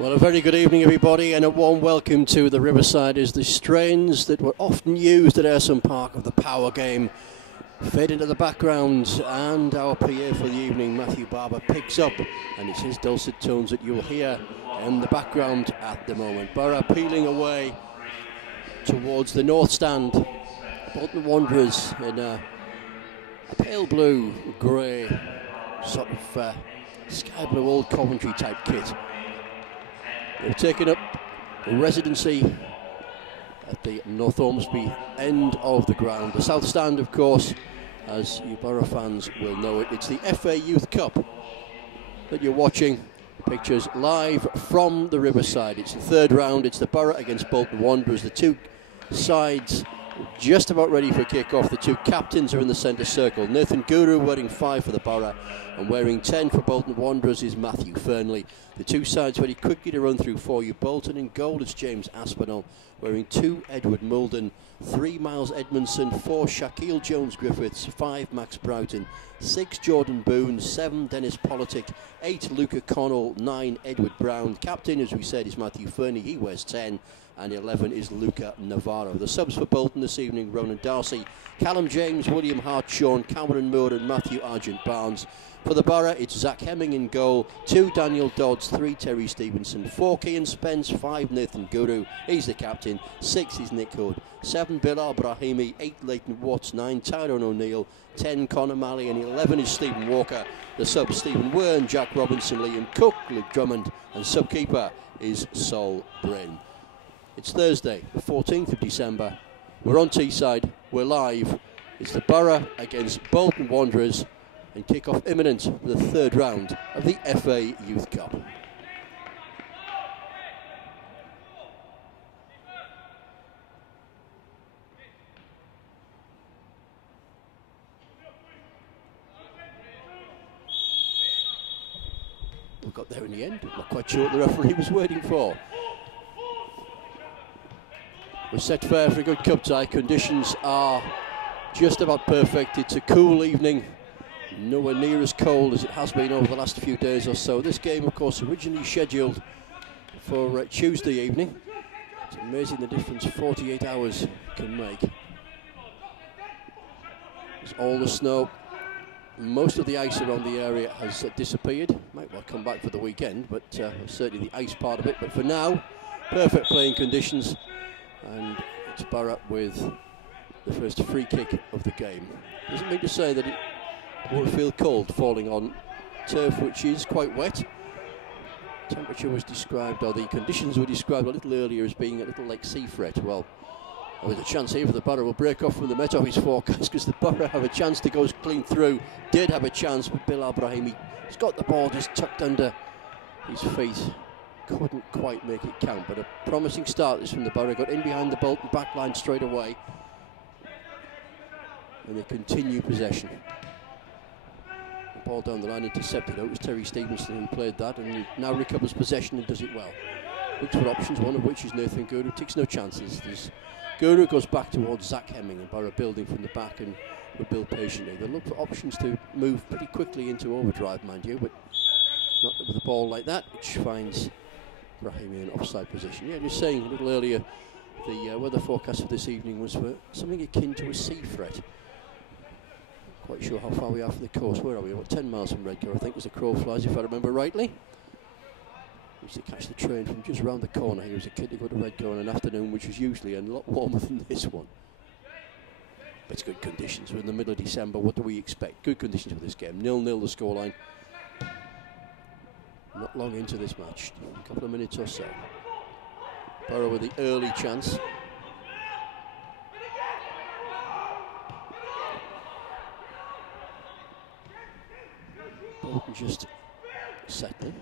Well, a very good evening, everybody, and a warm welcome to the Riverside as the strains that were often used at Ayresome Park of the Power Game fade into the background, and our PA for the evening, Matthew Barber, picks up, and it's his dulcet tones that you'll hear in the background at the moment. Borough peeling away towards the north stand. Bolton Wanderers in a pale blue, grey, sort of sky blue old Coventry type kit. They've taken up residency at the North Ormsby end of the ground. The south stand, of course, as you Borough fans will know it, it's the FA Youth Cup that you're watching. Pictures live from the Riverside. It's the third round. It's the Borough against Bolton Wanderers. The two sides just about ready for kick-off. The two captains are in the centre circle. Nathan Guru wearing 5 for the Borough, and wearing 10 for Bolton Wanderers is Matthew Fernley. The two sides very quickly to run through for you. Bolton in goal is James Aspinall, wearing 2 Edward Mulden, 3 Miles Edmondson, 4 Shaquille Jones-Griffiths, 5 Max Broughton, 6 Jordan Boone, 7 Dennis Politic, 8 Luca Connell, 9 Edward Brown. Captain, as we said, is Matthew Fernley, he wears 10. And 11 is Luca Navarro. The subs for Bolton this evening: Ronan Darcy, Callum James, William Hart-Shawn, Cameron Moore and Matthew Argent-Barnes. For the Borough, it's Zach Hemming in goal, 2 Daniel Dodds, 3 Terry Stevenson, 4 Cian Spence, 5 Nathan Guru, he's the captain, 6 is Nick Hood, 7 Bilal Brahimi, 8 Leighton Watts, 9 Tyrone O'Neill, 10 Conor Malley, and 11 is Stephen Walker. The subs: Stephen Wern, Jack Robinson, Liam Cook, Luke Drummond, and sub-keeper is Sol Bryn. It's Thursday, the 14th of December. We're on Teesside, we're live. It's the Borough against Bolton Wanderers, and kick-off imminent for the third round of the FA Youth Cup. We got there in the end. Not quite sure what the referee was waiting for. We're set fair for a good cup tie. Conditions are just about perfect. It's a cool evening, nowhere near as cold as it has been over the last few days or so. This game, of course, originally scheduled for Tuesday evening. It's amazing the difference 48 hours can make. There's all the snow. Most of the ice around the area has disappeared. Might well come back for the weekend, but certainly the ice part of it. But for now, perfect playing conditions. And it's Borough with the first free kick of the game. Doesn't mean to say that it won't feel cold falling on turf which is quite wet. Temperature was described, or the conditions were described a little earlier as being a little like sea fret. Well, with a chance here for the Borough. Will break off from the Met Office forecast because the Borough have a chance to go clean through. Did have a chance, but Bilal Brahimi has got the ball just tucked under his feet. Couldn't quite make it count, but a promising start is from the Borough. Got in behind the Bolton back line straight away, and they continue possession. The ball down the line intercepted. It was Terry Stevenson who played that, and he now recovers possession and does it well. Looks for options, one of which is Nathan Guru. Takes no chances. Guru goes back towards Zach Hemming, and Borough building from the back and will build patiently. They look for options to move pretty quickly into overdrive, mind you, but not with a ball like that, which finds Brahimi in offside position. Yeah, I was saying a little earlier, the weather forecast for this evening was for something akin to a sea fret. Quite sure how far we are from the coast. Where are we? About 10 miles from Redcar, I think, as the crow flies, if I remember rightly. Used to catch the train from just round the corner here as a kid to go to Redcar on an afternoon, which was usually a lot warmer than this one. But it's good conditions. We're in the middle of December. What do we expect? Good conditions for this game. 0-0 the scoreline. Not long into this match, a couple of minutes or so. Borough with the early chance. Bolton just settling.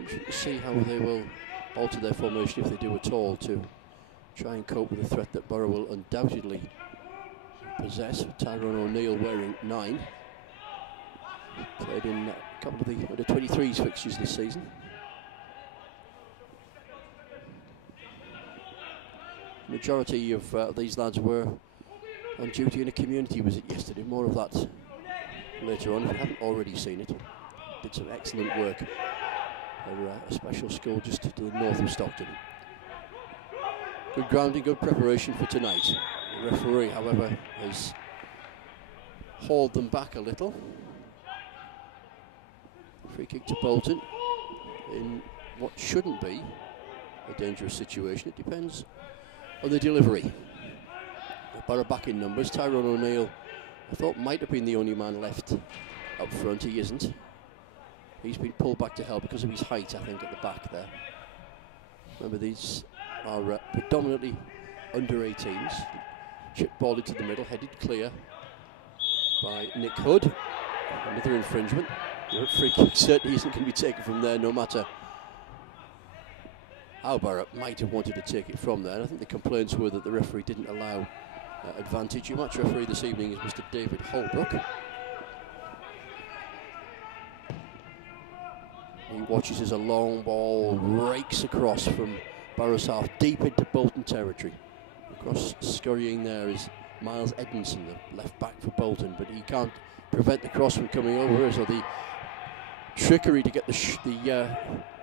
Interesting to see how they will alter their formation, if they do at all, to try and cope with the threat that Borough will undoubtedly possess. Tyrone O'Neill wearing 9. Played in a couple of the under-23s fixtures this season. The majority of these lads were on duty in a community visit yesterday. More of that later on, if you haven't already seen it. Did some excellent work a special school just to the north of Stockton. Good grounding, good preparation for tonight. The referee, however, has hauled them back a little. Free kick to Bolton in what shouldn't be a dangerous situation. It depends on the delivery. Borough back in numbers. Tyrone O'Neill, I thought, might have been the only man left up front. He isn't. He's been pulled back to help because of his height, I think, at the back there. Remember, these are predominantly under 18s. Chip ball into the middle, headed clear by Nick Hood. Another infringement. The free kick certainly isn't going to be taken from there, no matter how Borough might have wanted to take it from there. And I think the complaints were that the referee didn't allow advantage. Your match referee this evening is Mr. David Holbrook. He watches as a long ball rakes across from Borough's half, deep into Bolton territory. Across scurrying there is Miles Edmondson, the left back for Bolton, but he can't prevent the cross from coming over. So the trickery to get the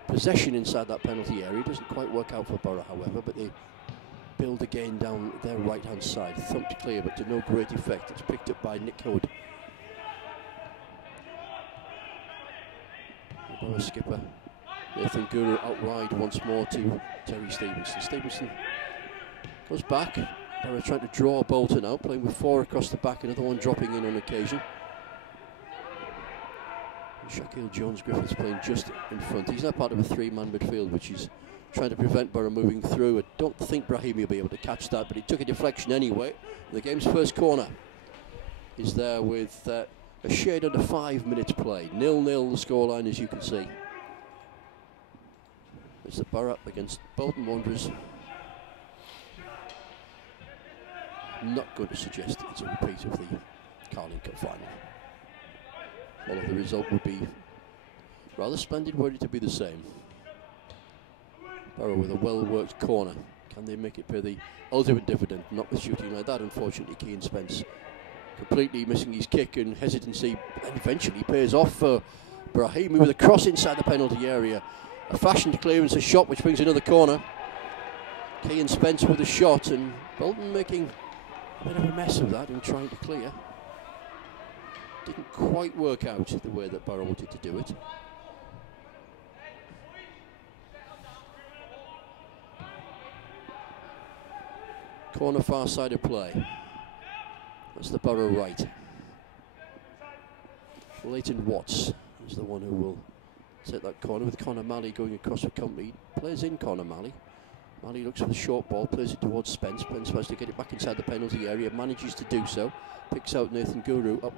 possession inside that penalty area doesn't quite work out for Borough, however, but they build again down their right-hand side. Thumped clear, but to no great effect. It's picked up by Nick Hood. The Borough skipper Nathan Guru out wide once more to Terry Stevenson. Stevenson goes back. Borough trying to draw Bolton out, playing with 4 across the back, another one dropping in on occasion. Shaquille Jones-Griffiths playing just in front. He's now part of a 3-man midfield, which is trying to prevent Borough moving through. I don't think Brahimi will be able to catch that, but he took a deflection anyway. The game's first corner is there with a shade under 5 minutes played. 0-0 the scoreline, as you can see. It's the Borough against Bolton Wanderers. Not going to suggest it's a repeat of the Carling Cup final. Although the result would be rather splendid were it to be the same. Borough with a well-worked corner. Can they make it pay the ultimate dividend? Not with shooting like that, unfortunately. Keane Spence completely missing his kick, and hesitancy and eventually pays off for Brahimi with a cross inside the penalty area. A fashioned clearance, a shot which brings another corner. Keane Spence with a shot, and Bolton making a bit of a mess of that and trying to clear. Didn't quite work out the way that Borough wanted to do it. Corner far side of play. That's the Borough right. Leighton Watts is the one who will take that corner, with Conor Malley going across the company. Plays in Conor Malley. Malley looks for the short ball, plays it towards Spence. Spence tries to get it back inside the penalty area, manages to do so. Picks out Nathan Guru up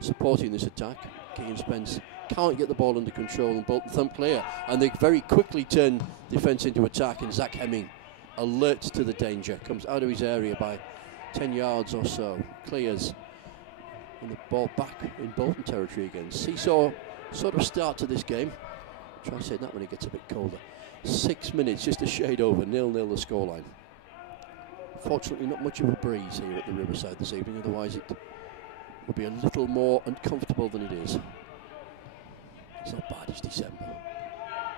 supporting this attack. Keane Spence can't get the ball under control, and Bolton thump clear. And they very quickly turn defence into attack, and Zach Hemming, alert to the danger, comes out of his area by 10 yards or so, clears, and the ball back in Bolton territory again. Seesaw sort of start to this game. Try saying that when it gets a bit colder. 6 minutes, just a shade over, 0-0 the scoreline. Fortunately, not much of a breeze here at the Riverside this evening, otherwise it would be a little more uncomfortable than it is. It's not bad, it's December.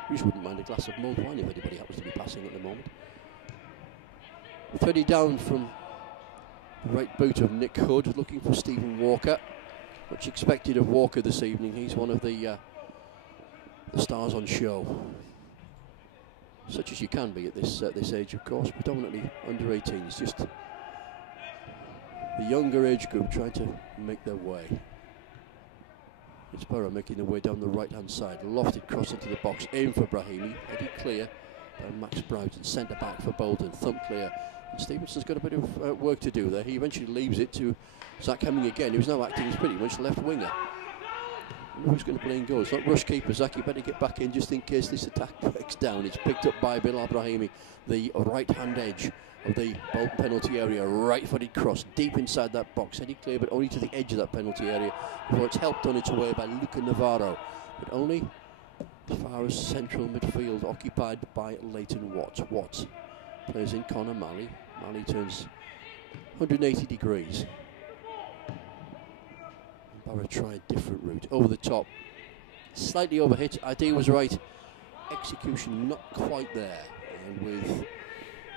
You just wouldn't mind a glass of mulled wine if anybody happens to be passing at the moment. 30 down from the right boot of Nick Hood, looking for Stephen Walker. Much expected of Walker this evening. He's one of the stars on show, such as you can be at this age, of course. Predominantly under 18s, just the younger age group trying to make their way. It's Borough making their way down the right-hand side, lofted cross into the box, aim for Brahimi, headed clear by Max Broughton, centre back for Bolton, thump clear. And Stevenson's got a bit of work to do there. He eventually leaves it to Zach Hemming again, who's now acting as pretty much left winger. Who's going to play in goal? It's not rush keeper. Zach, you better get back in just in case this attack breaks down. It's picked up by Bilal Brahimi, the right-hand edge of the Bolton penalty area. Right-footed cross deep inside that box, headed clear, but only to the edge of that penalty area before it's helped on its way by Luca Navarro, but only as far as central midfield, occupied by Leighton Watts. Watts plays in Conor Malley. Malley turns 180 degrees. Borough try a different route, over the top, slightly overhit. Idea was right execution not quite there. And with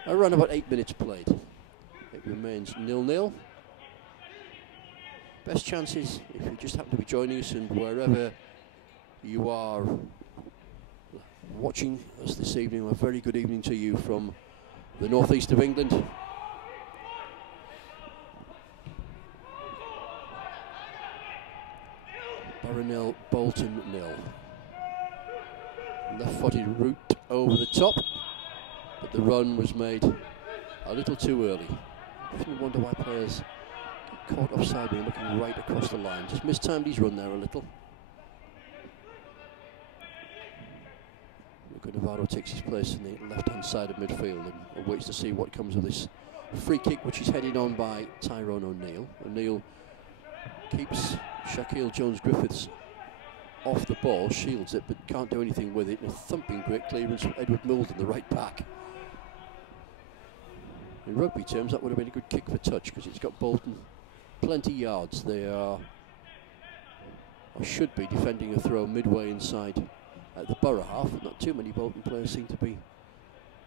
around about 8 minutes played, it remains 0-0. Best chances, if you just happen to be joining us and wherever you are watching us this evening, a very good evening to you from the northeast of England. Borough 0, Bolton 0. Left-footed route over the top, but the run was made a little too early. I often wonder why players get caught offside when looking right across the line. Just mistimed his run there a little. Navarro takes his place in the left-hand side of midfield and waits to see what comes of this free kick, which is headed on by Tyrone O'Neill. O'Neill keeps Shaquille Jones-Griffiths off the ball, shields it, but can't do anything with it. And a thumping great clearance from Edward Moulton, the right back. In rugby terms, that would have been a good kick for touch because it's got Bolton plenty yards. They are, or should be, defending a throw midway inside the Borough half, but not too many Bolton players seem to be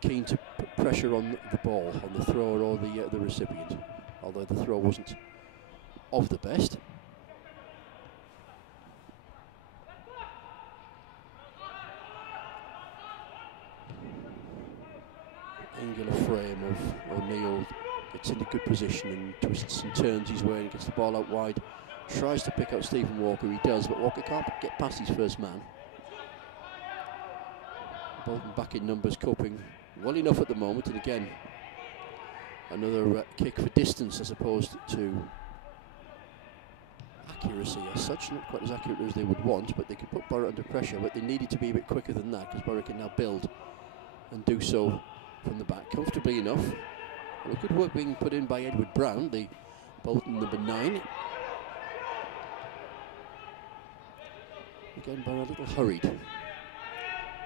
keen to put pressure on the ball, on the thrower or the recipient, although the throw wasn't of the best. Angular frame of O'Neill gets into good position and twists and turns his way and gets the ball out wide. Tries to pick out Stephen Walker, he does, but Walker can't get past his first man. Bolton back in numbers, coping well enough at the moment, and again another kick for distance as opposed to accuracy as such. Not quite as accurate as they would want, but they could put Borough under pressure, but they needed to be a bit quicker than that because Borough can now build and do so from the back comfortably enough. Well, good work being put in by Edward Brown, the Bolton number 9. Again, Borough a little hurried.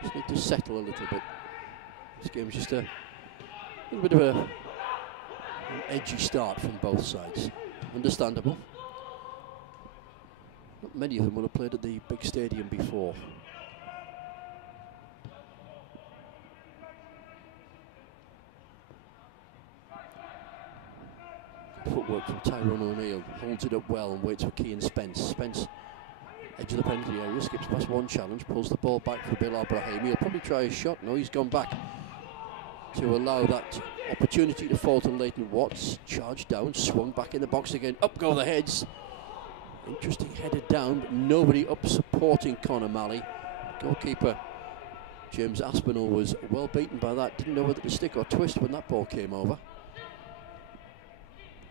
Just need to settle a little bit. This game's just a little bit of an edgy start from both sides. Understandable. Not many of them will have played at the big stadium before. Footwork from Tyrone O'Neill, holds it up well and waits for Kean Spence. Spence, edge of the penalty area, skips past one challenge, pulls the ball back for Bilal Brahimi. He'll probably try a shot. No, he's gone back to allow that opportunity to fall to Leighton Watts. Charged down, swung back in the box again. Up go the heads. Interesting header down, but nobody up supporting Conor Malley. Goalkeeper James Aspinall was well beaten by that. Didn't know whether to stick or twist when that ball came over.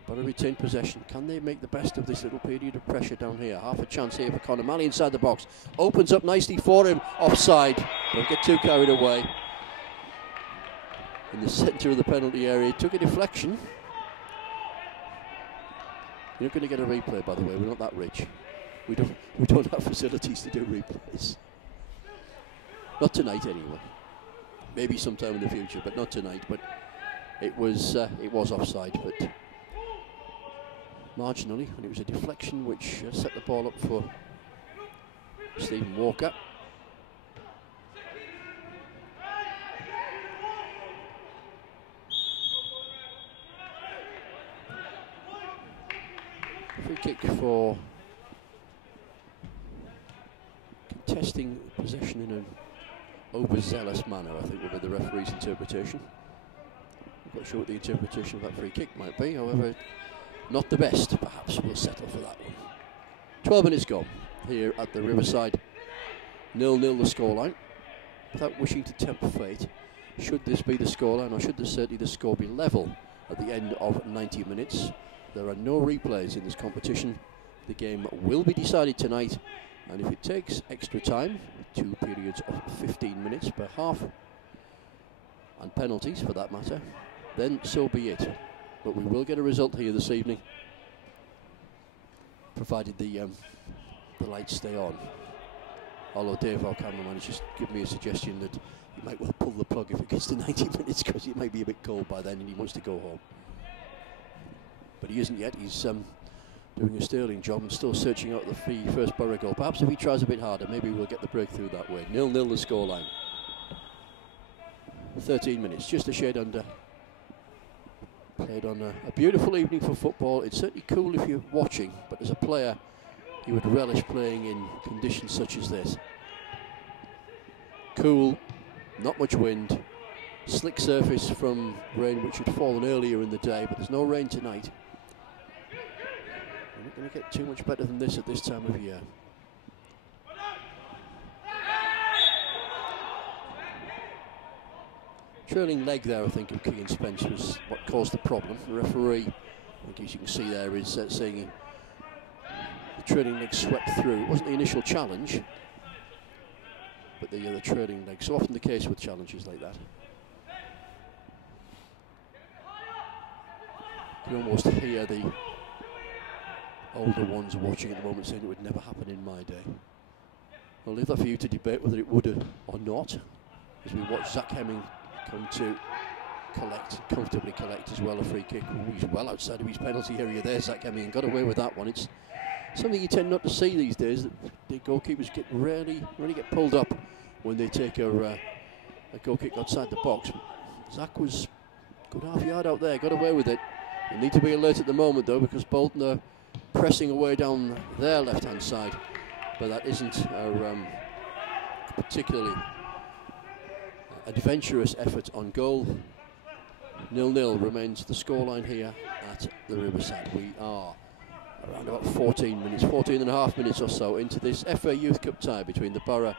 But a retained possession. Can they make the best of this little period of pressure down here? Half a chance here for Conor Malley inside the box. Opens up nicely for him. Offside. Don't get too carried away. In the centre of the penalty area. Took a deflection. You're not going to get a replay, by the way. We're not that rich. We don't have facilities to do replays. Not tonight, anyway. Maybe sometime in the future, but not tonight. But it was offside, but marginally, and it was a deflection which set the ball up for Stephen Walker. Free kick for contesting possession in an overzealous manner, I think would be the referee's interpretation. I'm not sure what the interpretation of that free kick might be, however, not the best. Perhaps we'll settle for that one. 12 minutes gone here at the Riverside. 0-0 the scoreline. Without wishing to tempt fate, should this be the scoreline, or should certainly the score be level at the end of 90 minutes, there are no replays in this competition. The game will be decided tonight, and if it takes extra time, 2 periods of 15 minutes per half, and penalties for that matter, then so be it. But we will get a result here this evening, provided the lights stay on. Although Dave, our cameraman, has just given me a suggestion that he might well pull the plug if it gets to 90 minutes because it might be a bit cold by then and he wants to go home. But he isn't yet. He's doing a sterling job and still searching out the first Borough goal. Perhaps if he tries a bit harder, maybe we'll get the breakthrough that way. 0-0 the scoreline. 13 minutes, just a shade under. Played on a beautiful evening for football. It's certainly cool if you're watching, but as a player, you would relish playing in conditions such as this. Cool, not much wind, slick surface from rain which had fallen earlier in the day, but there's no rain tonight. We're not going to get too much better than this at this time of year. Trailing leg there, I think, of Kean Spence was what caused the problem. The referee, I think as you can see there, is saying the trailing leg swept through. It wasn't the initial challenge, but the trailing leg. So often the case with challenges like that. You can almost hear the older ones watching at the moment saying it would never happen in my day. I'll leave that for you to debate whether it would or not, as we watch Zach Hemming come to comfortably collect as well a free kick. Ooh, he's well outside of his penalty area there, Zach Hemming, and got away with that one. It's something you tend not to see these days, that the goalkeepers really get pulled up when they take a goal kick outside the box. Zach was a good half yard out there, got away with it. You need to be alert at the moment though, because Bolton are pressing away down their left-hand side, but that isn't a particularly adventurous effort on goal. 0-0 remains the scoreline here at the Riverside. We are around about 14 and a half minutes or so into this FA Youth Cup tie between the Borough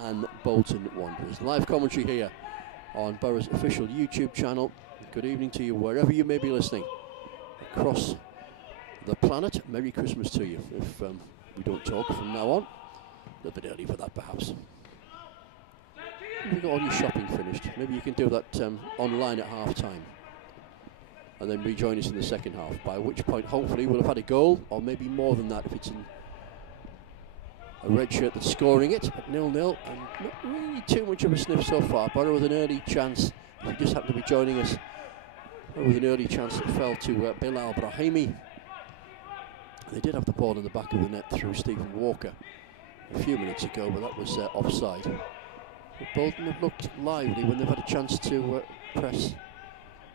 and Bolton Wanderers. Live commentary here on Borough's official YouTube channel. Good evening to you wherever you may be listening across the planet. Merry Christmas to you if we don't talk from now on. A little bit early for that perhaps. You've got all your shopping finished. Maybe you can do that online at half time and then rejoin us in the second half, by which point hopefully we'll have had a goal, or maybe more than that if it's in a red shirt that's scoring it. At 0-0 and not really too much of a sniff so far. Borough with an early chance, if you just happen to be joining us, with an early chance that fell to Bilal Brahimi. They did have the ball in the back of the net through Stephen Walker a few minutes ago, but that was offside. But Bolton have looked lively when they've had a chance to press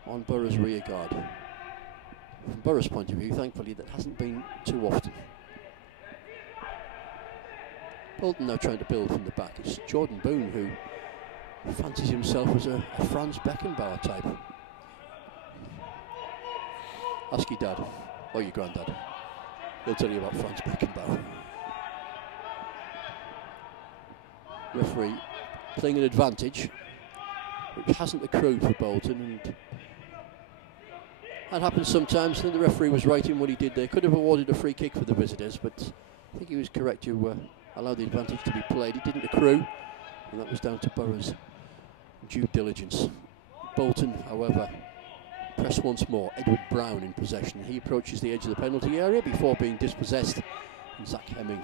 on Borough's rear guard. From Borough's point of view, thankfully, that hasn't been too often. Bolton now trying to build from the back. It's Jordan Boone who fancies himself as a Franz Beckenbauer type. Ask your dad, or your granddad. He'll tell you about Franz Beckenbauer. Referee playing an advantage, which hasn't accrued for Bolton, and that happens sometimes. I think the referee was right in what he did there. Could have awarded a free kick for the visitors, but I think he was correct to allow the advantage to be played. It didn't accrue, and that was down to Borough's due diligence. Bolton, however, press once more. Edward Brown in possession. He approaches the edge of the penalty area before being dispossessed, and Zach Hemming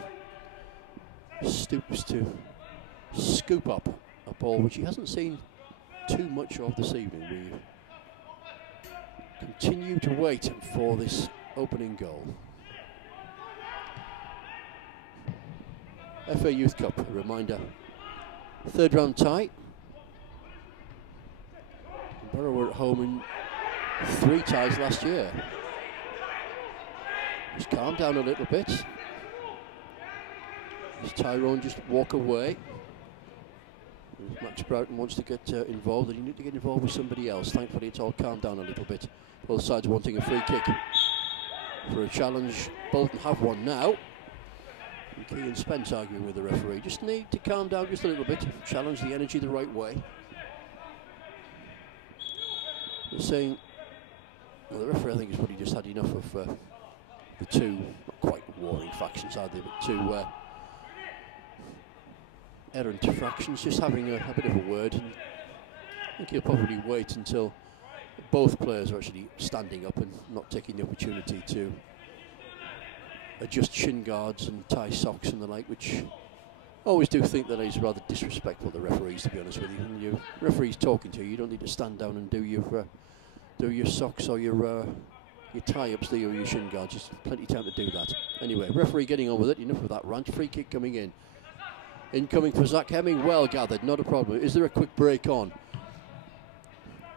stoops to scoop up a ball which he hasn't seen too much of this evening. We continue to wait for this opening goal. FA Youth Cup, a reminder, third round tie. Borough were at home in 3 ties last year. Just calm down a little bit. Does Tyrone just walk away? Max Broughton wants to get involved, and you need to get involved with somebody else. Thankfully it's all calmed down a little bit. Both sides wanting a free kick for a challenge. Bolton have one now. And Kean Spence arguing with the referee. Just need to calm down just a little bit. Challenge the energy the right way. They're saying, well, the referee I think has probably just had enough of the two, not quite warring factions are they, but two errant fractions just having a bit of a word. And I think he'll probably wait until both players are actually standing up and not taking the opportunity to adjust shin guards and tie socks and the like, which I always do think that is rather disrespectful to referees, to be honest with you. When your referee's talking to you, you don't need to stand down and do your socks or your tie-ups, or your shin guards. Just plenty of time to do that. Anyway, referee getting on with it. Enough of that rant. Free kick coming in. Incoming for Zach Hemming. Well gathered, not a problem. Is there a quick break on?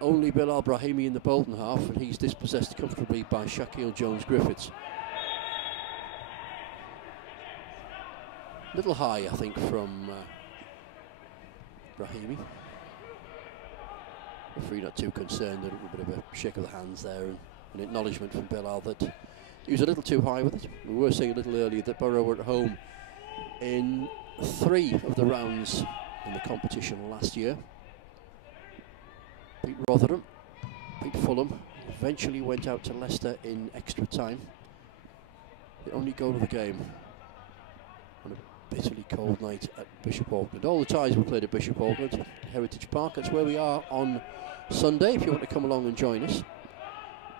only Bilal Brahimi in the Bolton half, and he's dispossessed comfortably by Shaquille Jones-Griffiths. A little high, I think, from Brahimi. Referee not too concerned, a little bit of a shake of the hands there, and an acknowledgement from Bilal that he was a little too high with it. We were saying a little earlier that Borough were at home in 3 of the rounds in the competition last year. Beat Rotherham, beat Fulham, eventually went out to Leicester in extra time. The only goal of the game on a bitterly cold night at Bishop Auckland. All the ties were played at Bishop Auckland, Heritage Park. That's where we are on Sunday if you want to come along and join us.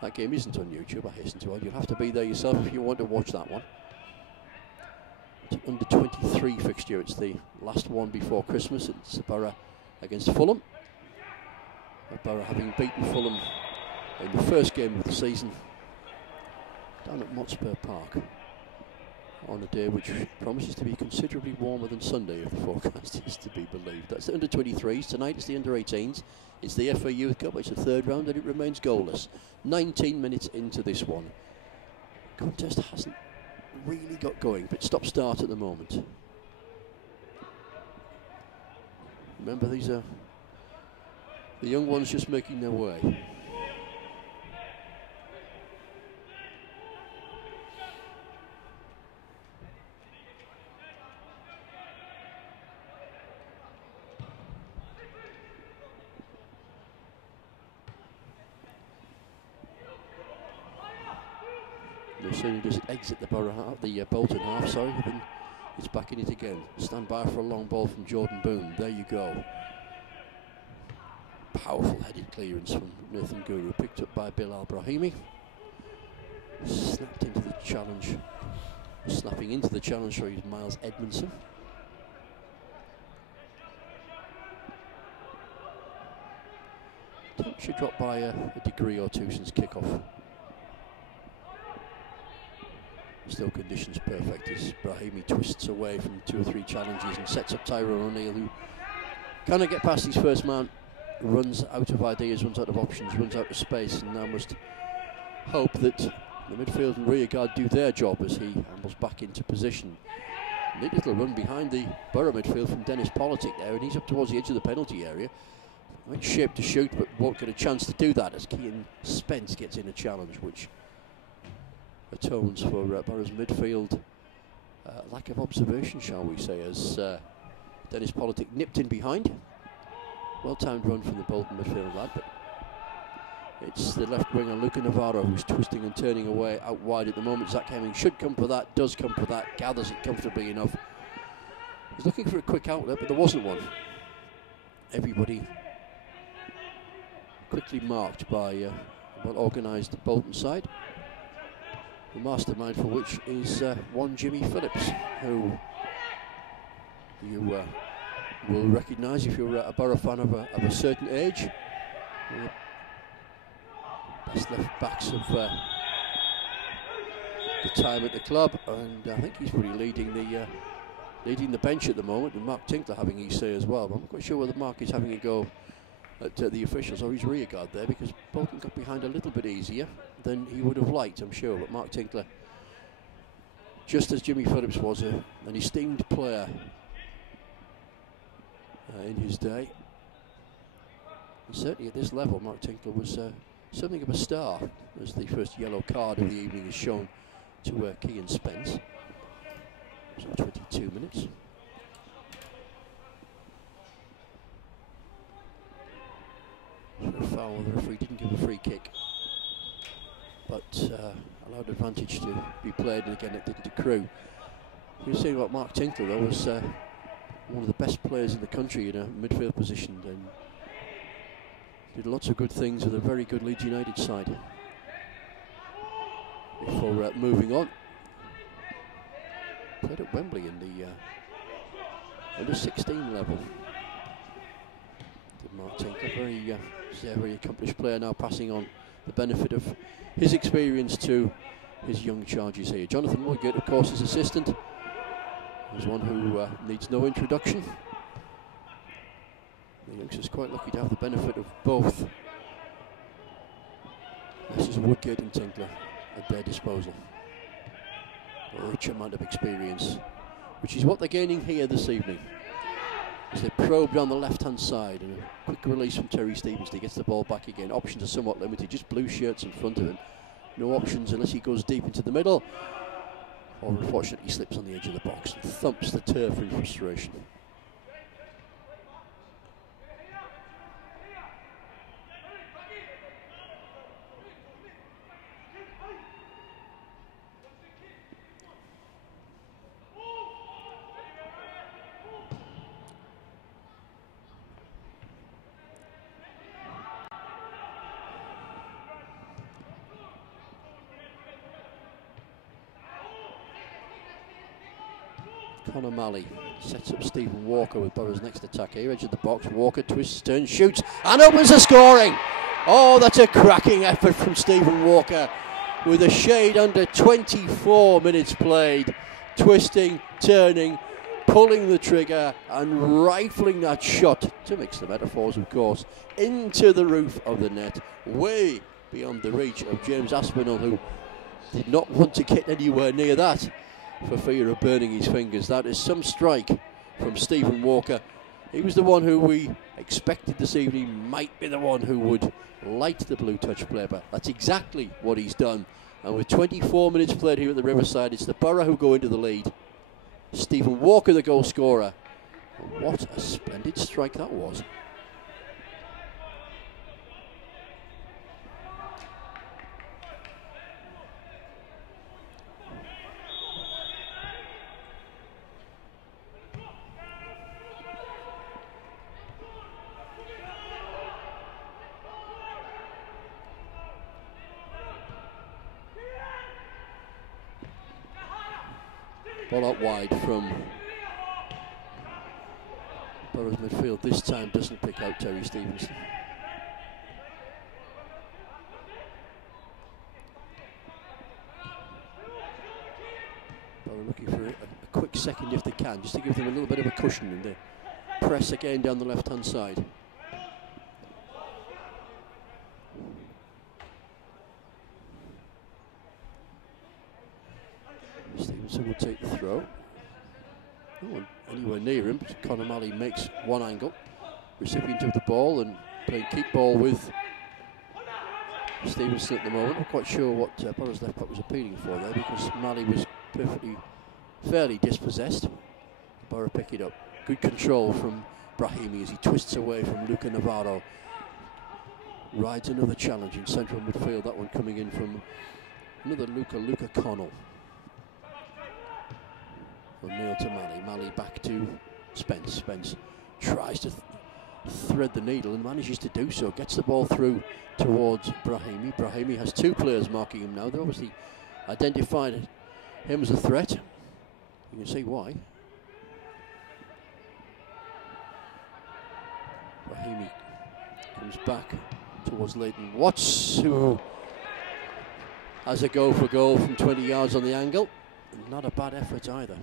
That game isn't on YouTube, I hasten to add. You'll have to be there yourself if you want to watch that one. It's an under 23 fixture. It's the last one before Christmas. It's Borough against Fulham. Borough having beaten Fulham in the first game of the season down at Motspur Park on a day which promises to be considerably warmer than Sunday if the forecast is to be believed. That's the under 23s. Tonight it's the under 18s. It's the FA Youth Cup. It's the 3rd round and it remains goalless. 19 minutes into this one. Contest hasn't really got going, but stop-start at the moment. Remember, these are the young ones just making their way. As soon as it exit the Borough half, the Bolton half, sorry, then it's back in it again. Stand by for a long ball from Jordan Boone. There you go. Powerful headed clearance from Nathan Guru, picked up by Bilal Brahimi. Snapped into the challenge. Snapping into the challenge, sorry, is Miles Edmondson. Should drop by a degree or two since kickoff. Still conditions perfect as Brahimi twists away from 2 or 3 challenges and sets up Tyrone O'Neill, who cannot get past his first man, runs out of ideas, runs out of options, runs out of space, and now must hope that the midfield and rear guard do their job as he ambles back into position. Neat little run behind the Borough midfield from Dennis Politic there, and he's up towards the edge of the penalty area. Right shape to shoot, but won't get a chance to do that as Kean Spence gets in a challenge, which atones for Borough's midfield lack of observation, shall we say, as Dennis Politic nipped in behind. Well-timed run from the Bolton midfield lad, but it's the left winger Luca Navarro who's twisting and turning away out wide at the moment. Zach Hemming should come for that, does come for that, gathers it comfortably enough. He's looking for a quick outlet, but there wasn't one. Everybody quickly marked by a well-organised Bolton side. The mastermind for which is one Jimmy Phillips, who you will recognise if you're a Borough fan of a certain age. Best left backs of the time at the club, and I think he's probably leading the bench at the moment, and Mark Tinkler having his say as well. But I'm not quite sure whether Mark is having a go at the officials or his rear guard there, because Bolton got behind a little bit easier than he would have liked, I'm sure. But Mark Tinkler, just as Jimmy Phillips was an esteemed player in his day, and certainly at this level, Mark Tinkler was something of a star, as the first yellow card of the evening is shown to Kean Spence. So 22 minutes. For a foul, the referee didn't give a free kick, but allowed advantage to be played, and again it didn't accrue. You were saying about Mark Tinkler, though, was one of the best players in the country in a midfield position, and did lots of good things with a very good Leeds United side. Before moving on, played at Wembley in the under 16 level. Did Mark Tinkler, very accomplished player, now passing on the benefit of his experience to his young charges here. Jonathan Woodgate, of course, his assistant, is one who needs no introduction. The youngster's quite lucky to have the benefit of both Woodgate and Tinkler at their disposal. A rich amount of experience, which is what they're gaining here this evening. As they probed on the left-hand side, and a quick release from Terry Stevens. He gets the ball back again. Options are somewhat limited, just blue shirts in front of him. No options unless he goes deep into the middle, or unfortunately slips on the edge of the box and thumps the turf in frustration. Conor Malley sets up Stephen Walker with Borough's next attack here, edge of the box. Walker twists, turns, shoots, and opens the scoring. Oh, that's a cracking effort from Stephen Walker with a shade under 24 minutes played. Twisting, turning, pulling the trigger and rifling that shot, to mix the metaphors of course, into the roof of the net, way beyond the reach of James Aspinall, who did not want to get anywhere near that for fear of burning his fingers. That is some strike from Stephen Walker. He was the one who we expected this evening might be the one who would light the blue touch player, but that's exactly what he's done. And with 24 minutes played here at the Riverside, it's the Borough who go into the lead. Stephen Walker the goal scorer. What a splendid strike that was. Ball out wide from Borough's midfield. This time doesn't pick out Terry Stevenson. Borough looking for a quick second if they can, just to give them a little bit of a cushion in the press again down the left-hand side. Stevenson will take the throw. No one anywhere near him. Conor Malley makes one angle. Recipient of the ball and playing keep ball with Stevenson at the moment. I'm quite sure what Borough's left back was appealing for there, because Malley was fairly dispossessed. Borough pick it up. Good control from Brahimi as he twists away from Luca Navarro. Rides another challenge in central midfield. That one coming in from another Luca Connell. O'Neill to Malley. Malley back to Spence. Spence tries to thread the needle and manages to do so. Gets the ball through towards Brahimi. Brahimi has two players marking him now. They obviously identified him as a threat. You can see why. Brahimi comes back towards Leighton Watts, who has a go for goal from 20 yards on the angle. Not a bad effort either.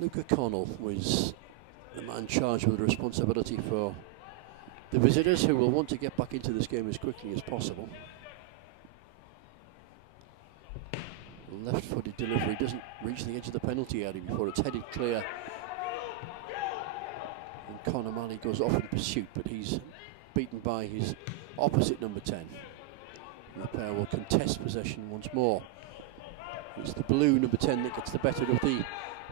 Luca Connell was the man charged with the responsibility for the visitors, who will want to get back into this game as quickly as possible. Left-footed delivery doesn't reach the edge of the penalty area before it's headed clear. And Conor Malley goes off in pursuit, but he's beaten by his opposite number 10. And the pair will contest possession once more. It's the blue number 10 that gets the better of the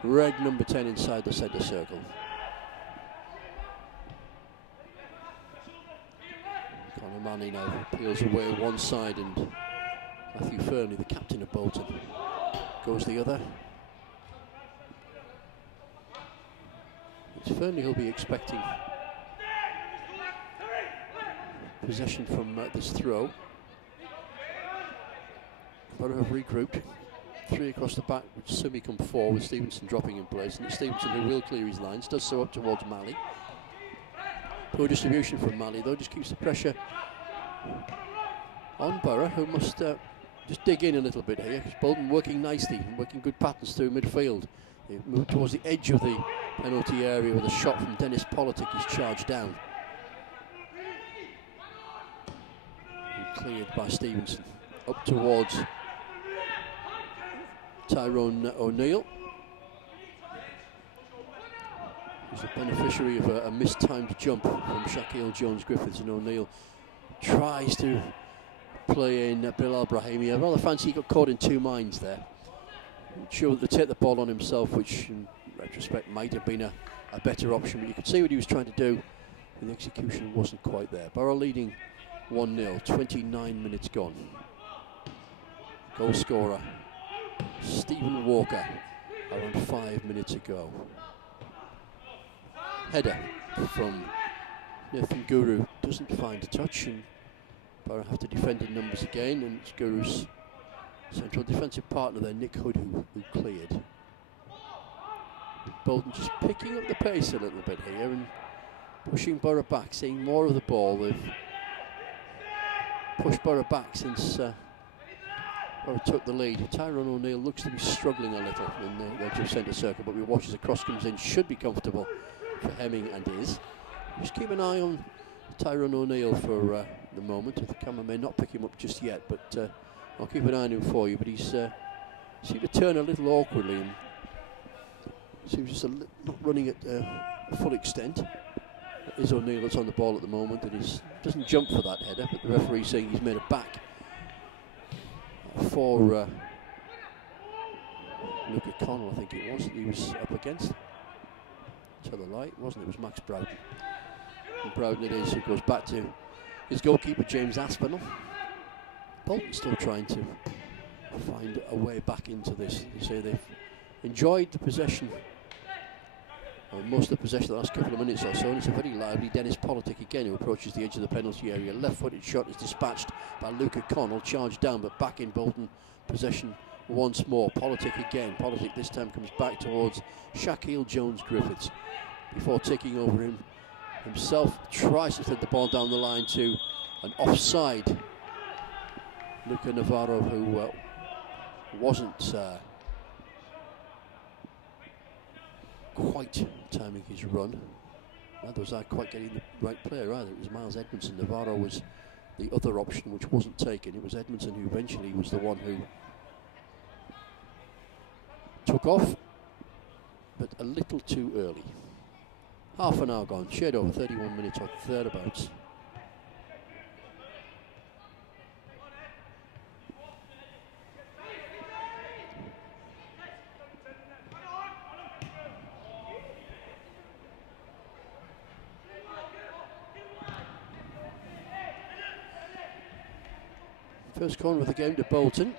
red number 10 inside the centre circle. Conor Malley now peels away one side, and Matthew Fernley, the captain of Bolton, goes the other. It's Fernley he'll be expecting possession from this throw. Borough have regrouped. 3 across the back, which Sumi come forward with Stevenson dropping in place, and it's Stevenson who will clear his lines, does so up towards Malley. Poor distribution from Malley though, just keeps the pressure on Borough, who must just dig in a little bit here, because Bolton working nicely and working good patterns through midfield. They move towards the edge of the penalty area with a shot from Dennis Politic is charged down. And cleared by Stevenson. Up towards Tyrone O'Neill. He's a beneficiary of a mistimed jump from Shaquille Jones-Griffiths, and O'Neill tries to play in Bilal Brahimi. I rather fancy he got caught in 2 minds there. Sure to take the ball on himself, which in retrospect might have been a better option, but you could see what he was trying to do, and the execution wasn't quite there. Borough leading 1-0, 29 minutes gone. Goal scorer Stephen Walker around 5 minutes ago. Header from Nathan Guru doesn't find a touch, and Borough have to defend in numbers again, and it's Guru's central defensive partner there, Nick Hood, who cleared. Bolton just picking up the pace a little bit here and pushing Borough back, seeing more of the ball. They've pushed Borough back since Borough took the lead. Tyrone O'Neill looks to be struggling a little in the edge of centre circle, but we watch as the cross comes in. Should be comfortable for Hemming, and is. Just keep an eye on Tyrone O'Neill for the moment. The camera may not pick him up just yet, but I'll keep an eye on him for you. But he's seemed to turn a little awkwardly and seems just not running at full extent. It is O'Neill that's on the ball at the moment, and he doesn't jump for that header, but the referee's saying he's made a back for Luca Connell, I think it was, that he was up against. To the light, wasn't it? It was Max Broughton. And Broughton it is, who goes back to his goalkeeper, James Aspinall. Bolton still trying to find a way back into this. You say they've enjoyed the possession, or most of the possession the last couple of minutes or so, and it's a very lively Dennis Politic again who approaches the edge of the penalty area. Left-footed shot is dispatched by Luca Connell, charged down, but back in Bolton possession once more. Politic again. Politic this time comes back towards Shaquille Jones-Griffiths before taking over himself. Tries to thread the ball down the line to an offside Luca Navarro, who wasn't quite timing his run. Neither was I quite getting the right player either. It was Miles Edmondson. Navarro was the other option, which wasn't taken. It was Edmondson who eventually was the one who took off, but a little too early. Half an hour gone, shared over 31 minutes or thereabouts. First corner of the game to Bolton.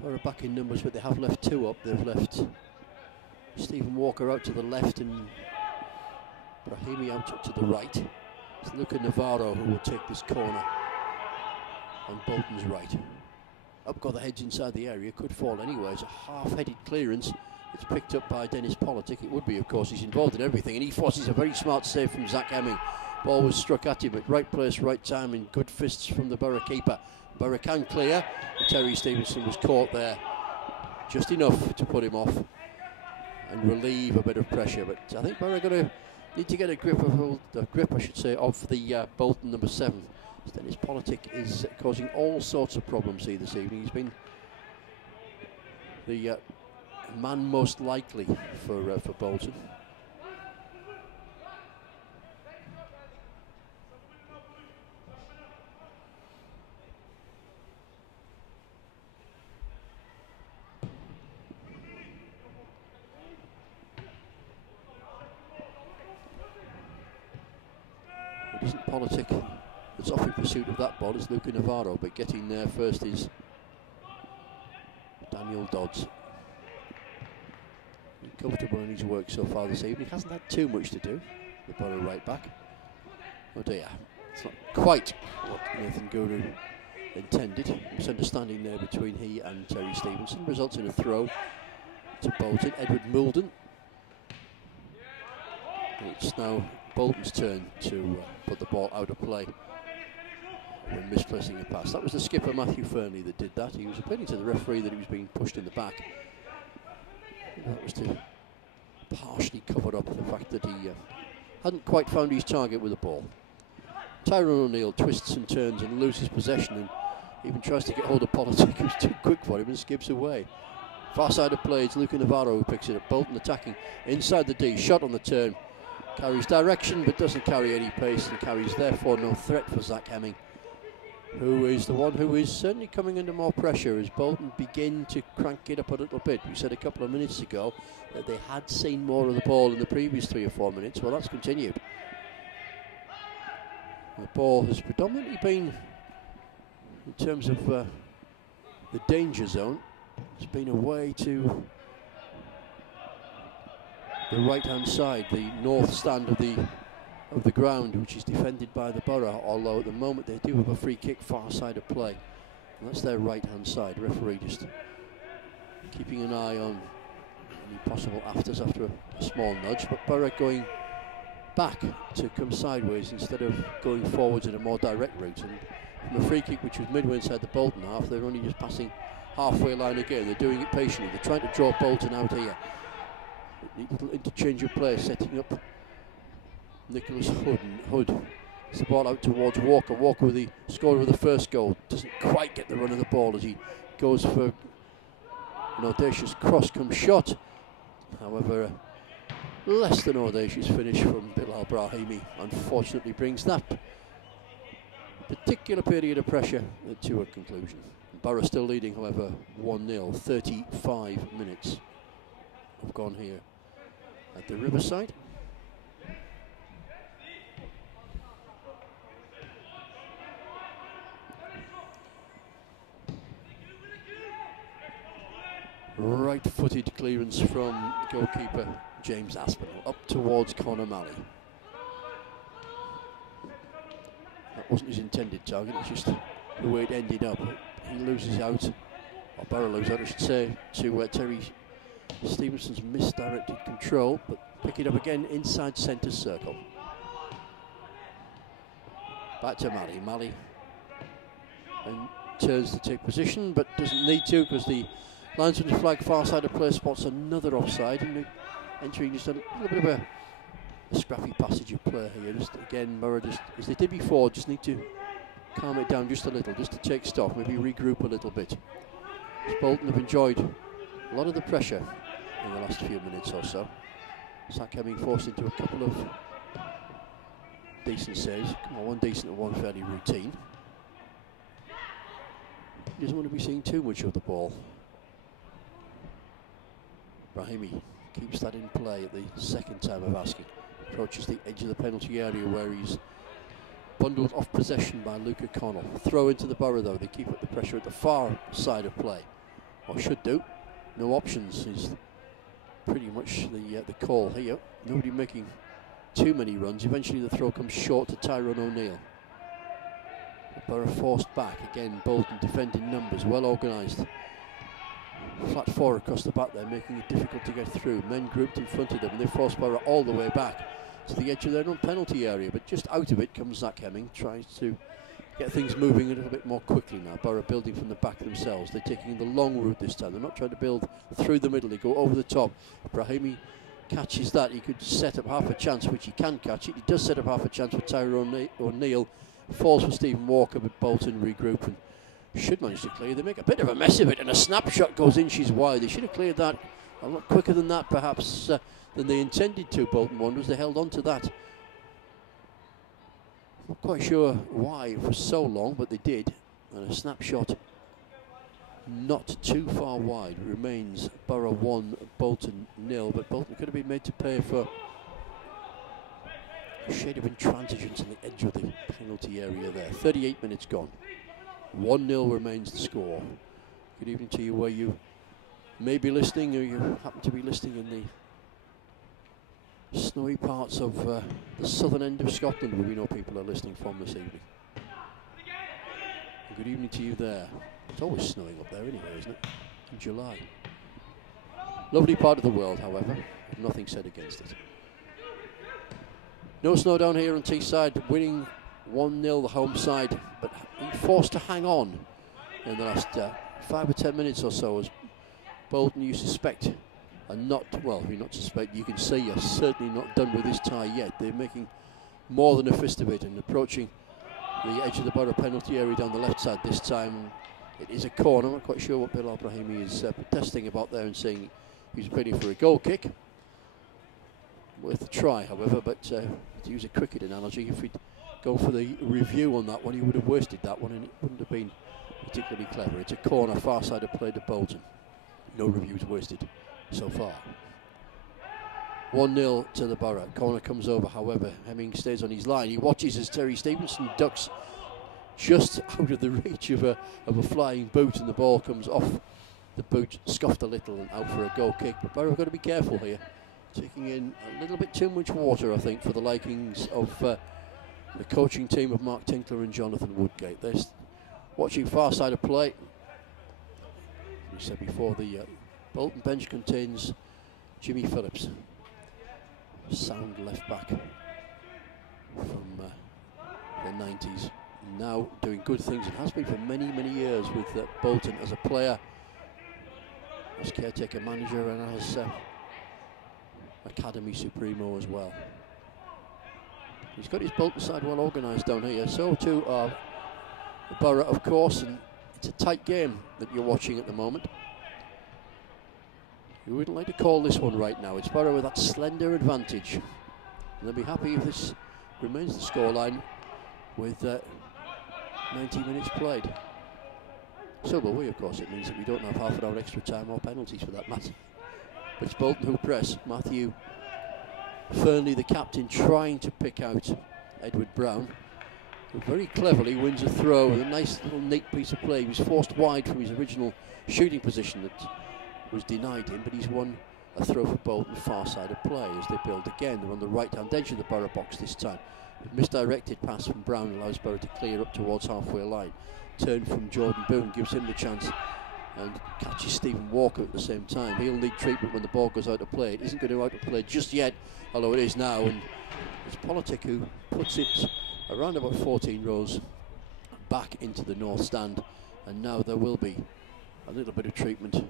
Borough back in numbers, but they have left 2 up. They've left Stephen Walker out to the left and Brahimi out to the right. It's Luca Navarro who will take this corner on Bolton's right. Up got the heads inside the area, could fall anywhere. It's a half-headed clearance. It's picked up by Dennis Politic. It would be, of course. He's involved in everything, and he forces a very smart save from Zach Hemming. Ball was struck at him at right place, right time, and good fists from the Borough keeper. Borough can clear. Terry Stevenson was caught there just enough to put him off and relieve a bit of pressure. But I think Borough are going to need to get a grip of the Bolton number 7. Dennis Politic is causing all sorts of problems here this evening. He's been the man most likely for Bolton. It isn't Politic that's off in pursuit of that ball is Luca Navarro, but getting there first is Daniel Dodds. Comfortable in his work so far this evening. Hasn't had too much to do, the Borough right back. Oh dear, it's not quite what Nathan Guru intended. Misunderstanding there between he and Terry Stevenson results in a throw to Bolton. Edward Moulden. It's now Bolton's turn to put the ball out of play when misplacing a pass. That was the skipper Matthew Fernley that did that. He was appealing to the referee that he was being pushed in the back. That was to partially cover up the fact that he hadn't quite found his target with the ball. Tyrone O'Neill twists and turns and loses possession and even tries to get hold of Politic, who's too quick for him and skips away. Far side of play, it's Luca Navarro who picks it up. Bolton attacking inside the D, shot on the turn. Carries direction but doesn't carry any pace and carries therefore no threat for Zach Hemming, who is the one who is certainly coming under more pressure as Bolton begin to crank it up a little bit. We said a couple of minutes ago that they had seen more of the ball in the previous 3 or 4 minutes. Well, that's continued. The ball has predominantly been, in terms of the danger zone, it's been away to the right-hand side, the north stand of the ground, which is defended by the Borough, although at the moment they do have a free kick far side of play. And that's their right-hand side. Referee just keeping an eye on any possible afters after a small nudge, but Borough going back to come sideways instead of going forwards in a more direct route. And from a free kick which was midway inside the Bolton half, they're only just passing halfway line again. They're doing it patiently. They're trying to draw Bolton out here. Little interchange of play, setting up Nicholas Hood. It's the ball out towards Walker. Walker with the scorer of the first goal. Doesn't quite get the run of the ball as he goes for an audacious cross come shot. However, less than audacious finish from Bilal Brahimi unfortunately brings that particular period of pressure to a conclusion. Borough still leading, however, 1-0. 35 minutes have gone here at the Riverside. Right-footed clearance from goalkeeper James Aspinall up towards Conor Malley. That wasn't his intended target, it's just the way it ended up. He loses out, or Borough loses out I should say, to Terry Stevenson's misdirected control, but pick it up again inside centre circle. Back to Malley. Malley and turns to take position, but doesn't need to because the linesman's flag far side of play spots another offside, and entering just a little bit of a scrappy passage of play here. Just again, Borough, just as they did before, just need to calm it down just a little, just to take stock, maybe regroup a little bit. As Bolton have enjoyed a lot of the pressure in the last few minutes or so. Zach Hemming forced into a couple of decent saves. One decent and one fairly routine. He doesn't want to be seeing too much of the ball. Brahimi keeps that in play at the second time of asking. Approaches the edge of the penalty area where he's bundled off possession by Luca Connell. Throw into the Borough though, they keep up the pressure at the far side of play. Or should do. No options is pretty much the call here. Nobody making too many runs. Eventually the throw comes short to Tyrone O'Neill. Borough forced back. Again, Bolton defending numbers, well organised. Flat four across the back there, making it difficult to get through. Men grouped in front of them, and they force Borough all the way back to the edge of their own penalty area. But just out of it comes Zach Hemming, tries to get things moving a little bit more quickly now. Borough building from the back themselves. They're taking the long route this time. They're not trying to build through the middle. They go over the top. Brahimi catches that. He could set up half a chance, which he can catch it. He does set up half a chance with Tyrone O'Neill. Falls for Stephen Walker, but Bolton regroup and should manage to clear. They make a bit of a mess of it, and a snapshot goes inches wide. They should have cleared that a lot quicker than that, perhaps, than they intended to, Bolton Wanderers. They held on to that. Not quite sure why for so long, but they did. And a snapshot not too far wide. Remains Borough 1, Bolton 0, but Bolton could have been made to pay for a shade of intransigence on the edge of the penalty area there. 38 minutes gone. 1-0 remains the score. Good evening to you where you may be listening, or you happen to be listening in the snowy parts of the southern end of Scotland, where we know people are listening from this evening. And good evening to you there. It's always snowing up there anyway, isn't it? In July. Lovely part of the world, however. Nothing said against it. No snow down here on Teesside, winning 1-0 the home side, but being forced to hang on in the last 5 or 10 minutes or so, as Bolton, you suspect, are not, well, you not suspect, you can see you're certainly not done with this tie yet. They're making more than a fist of it and approaching the edge of the Borough penalty area down the left side this time. It is a corner. I'm not quite sure what Bill Al-Brahimi is protesting about there and saying he's pleading for a goal kick. Worth a try, however, but to use a cricket analogy, if we'd gone for the review on that one, he would have wasted that one and it wouldn't have been particularly clever. It's a corner, far side of play to Bolton. No reviews wasted so far. 1-0 to the Borough. Corner comes over, however. Hemming stays on his line. He watches as Terry Stevenson ducks just out of the reach of a flying boot, and the ball comes off the boot, scuffed a little, and out for a goal kick. But Borough have got to be careful here. Taking in a little bit too much water, I think, for the likings of the coaching team of Mark Tinkler and Jonathan Woodgate. They're watching far side of play. We said before, the Bolton bench contains Jimmy Phillips, sound left back from the 90s, now doing good things and has been for many, many years with Bolton as a player, as caretaker manager, and as Academy Supremo as well. He's got his Bolton side well organised down here, so too are the Borough, of course, and it's a tight game that you're watching at the moment. You wouldn't like to call this one right now. It's Borough with that slender advantage. And they'll be happy if this remains the scoreline with 90 minutes played. So will we, of course. It means that we don't have half an hour extra time or penalties for that matter. But it's Bolton who press. Matthew Fernley, the captain, trying to pick out Edward Brown, who very cleverly wins a throw with a nice little neat piece of play. He was forced wide from his original shooting position that was denied him, but he's won a throw for Bolton, far side of play as they build again. They're on the right hand edge of the Borough box this time. A misdirected pass from Brown allows Borough to clear up towards halfway line. Turn from Jordan Boone gives him the chance and catches Stephen Walker at the same time. He'll need treatment when the ball goes out of play. It isn't going to out of play just yet, although it is now, and it's Politic who puts it around about 14 rows back into the north stand, and now there will be a little bit of treatment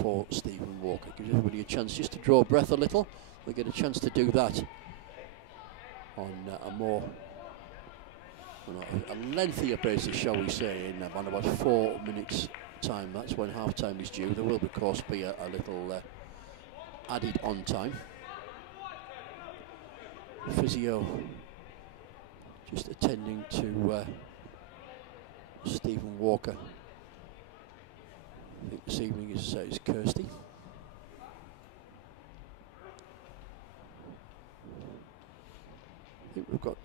for Stephen Walker. Gives everybody a chance just to draw breath a little. They'll get a chance to do that on a more a lengthier basis, shall we say, in around about 4 minutes time. That's when half time is due. There will of course be a little added on time. Physio just attending to Stephen Walker. I think this evening is Kirsty. I think we've got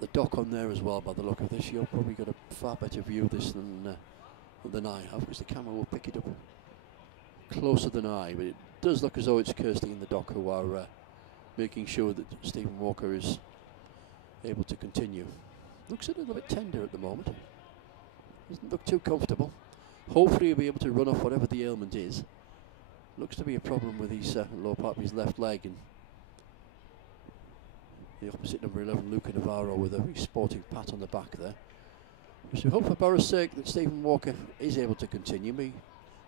the dock on there as well by the look of this. You've probably got a far better view of this than I have, because the camera will pick it up closer than I, but it does look as though it's Kirsty and the dock who are making sure that Stephen Walker is able to continue. Looks a little bit tender at the moment. Doesn't look too comfortable. Hopefully he'll be able to run off whatever the ailment is. Looks to be a problem with his lower part of his left leg, and the opposite number 11, Luca Navarro, with a very sporting pat on the back there. So we hope for Borough's sake that Stephen Walker is able to continue.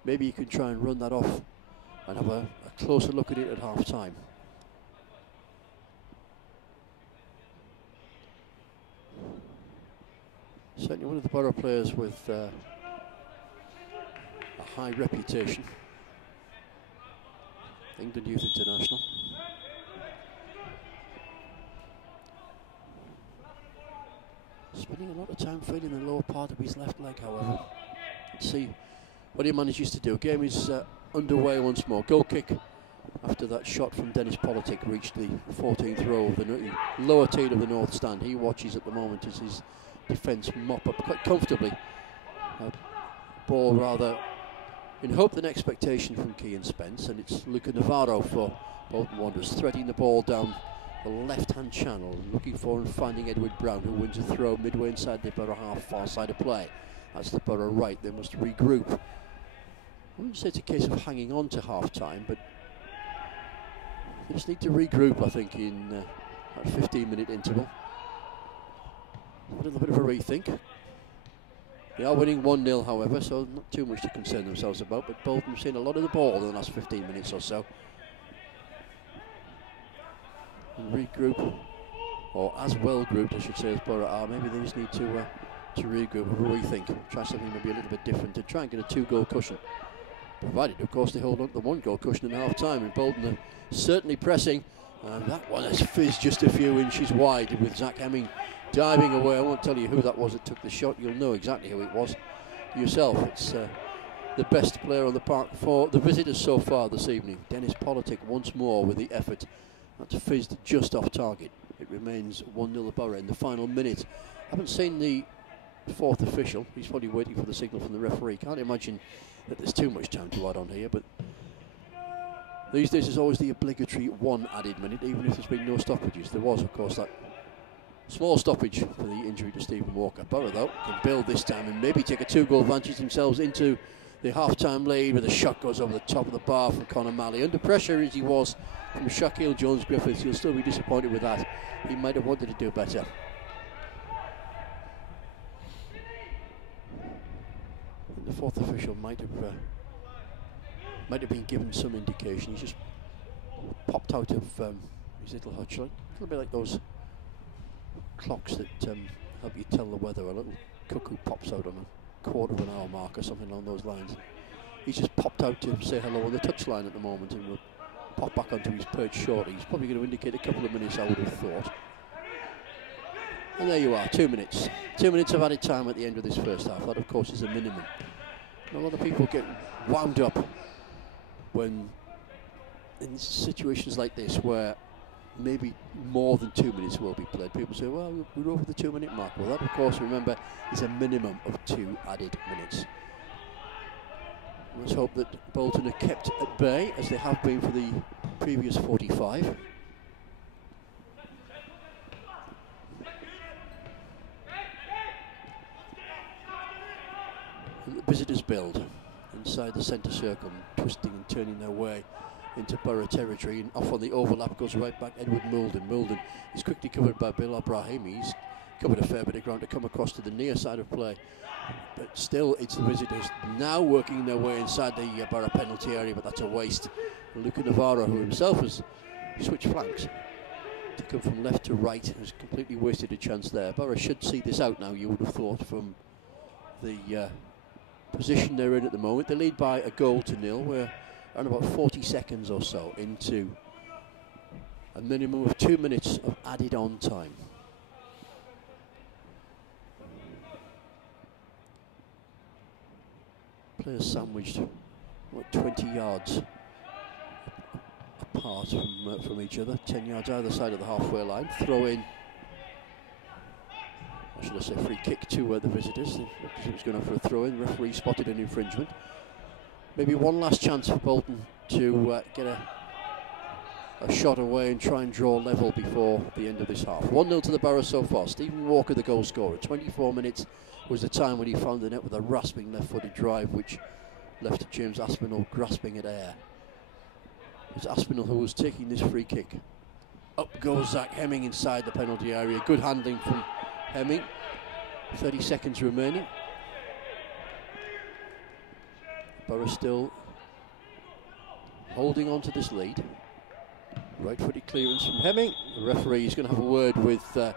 Maybe you can try and run that off and have a closer look at it at half time. Certainly one of the Borough players with a high reputation. England Youth International. Spending a lot of time feeling the lower part of his left leg, however. Let's see what he manages to do. Game is underway once more. Goal kick after that shot from Dennis Politic reached the 14th row of the lower tier of the north stand. He watches at the moment as his defence mop up quite comfortably. Ball rather in hope than expectation from Kean Spence, and it's Luca Navarro for Bolton Wanderers threading the ball down the left-hand channel, looking for and finding Edward Brown, who wins a throw midway inside the Borough half, far side of play. That's the Borough right. They must regroup. I wouldn't say it's a case of hanging on to half-time, but they just need to regroup, I think, in that 15-minute interval. A little bit of a rethink. They are winning 1-0, however, so not too much to concern themselves about, but Bolton have seen a lot of the ball in the last 15 minutes or so. And regroup, or as well grouped, I should say, as Borough are. Maybe they just need to regroup, have a rethink, try something maybe a little bit different to try and get a 2-goal cushion. Provided, of course, they hold on to the 1-goal cushion in half-time, and Bolton are certainly pressing. And that one has fizzed just a few inches wide with Zach Hemming diving away. I won't tell you who that was that took the shot. You'll know exactly who it was yourself. It's the best player on the park for the visitors so far this evening. Dennis Politic once more with the effort. That's fizzed just off target. It remains 1-0 Borough in the final minute. Haven't seen the fourth official. He's probably waiting for the signal from the referee. Can't imagine that there's too much time to add on here, but these days there's always the obligatory one added minute, even if there's been no stoppages. There was, of course, that small stoppage for the injury to Stephen Walker. Borough, though, can build this time and maybe take a 2-goal advantage themselves into the half-time lead, where the shot goes over the top of the bar from Conor Malley. Under pressure as he was from Shaquille Jones-Griffiths, he'll still be disappointed with that. He might have wanted to do better. And the fourth official might have been given some indication. He's just popped out of his little hutch, like, a little bit like those clocks that help you tell the weather. A little cuckoo pops out on a quarter of an hour mark or something along those lines. He's just popped out to say hello on the touchline at the moment and will pop back onto his perch shortly. He's probably going to indicate a couple of minutes, I would have thought. And there you are, 2 minutes. 2 minutes of added time at the end of this first half. That, of course, is a minimum. And a lot of people get wound up when in situations like this where maybe more than 2 minutes will be played. People say, well, we're over the 2 minute mark. Well, that, of course, remember, is a minimum of 2 added minutes. Let's hope that Bolton are kept at bay, as they have been for the previous 45. And the visitors build inside the centre circle, twisting and turning their way into Borough territory, and off on the overlap goes right back Edward Moulden. Moulden is quickly covered by Bill Ibrahim. He's covered a fair bit of ground to come across to the near side of play, but still it's the visitors now working their way inside the Borough penalty area, but that's a waste. Luca Navarro, who himself has switched flanks to come from left to right, has completely wasted a chance there. Borough should see this out now, you would have thought, from the position they're in at the moment. They lead by a goal to nil. We're around about 40 seconds or so into a minimum of 2 minutes of added on time. Players sandwiched, what, 20 yards apart from each other, 10 yards either side of the halfway line. Throw in, or should I say free kick to the visitors. It was going for a throw in. Referee spotted an infringement. Maybe one last chance for Bolton to get a shot away and try and draw level before the end of this half. 1-0 to the Borough so far. Stephen Walker, the goal scorer. 24 minutes was the time when he found the net with a rasping left-footed drive, which left James Aspinall grasping at air. It was Aspinall who was taking this free kick. Up goes Zach Hemming inside the penalty area. Good handling from Hemming. 30 seconds remaining. Borough still holding on to this lead. Right-footed clearance from Hemming. The referee is going to have a word with the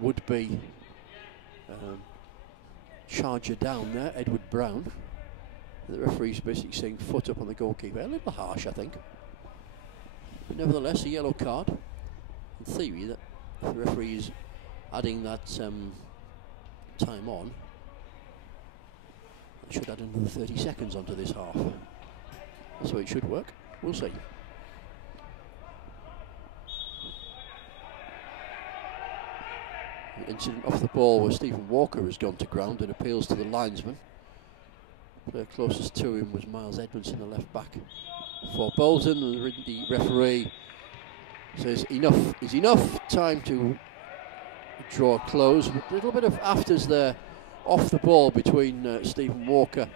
would-be charger down there, Edward Brown. The referee's basically saying foot up on the goalkeeper. A little harsh, I think. But nevertheless, a yellow card. In theory, that if the referee is adding that time on, should add another 30 seconds onto this half. So it should work. We'll see. The incident off the ball where Stephen Walker has gone to ground and appeals to the linesman. The player closest to him was Miles Edmondson, the left back for Bolton. The referee says enough is enough, time to draw a close. A little bit of afters there off the ball between Stephen Walker,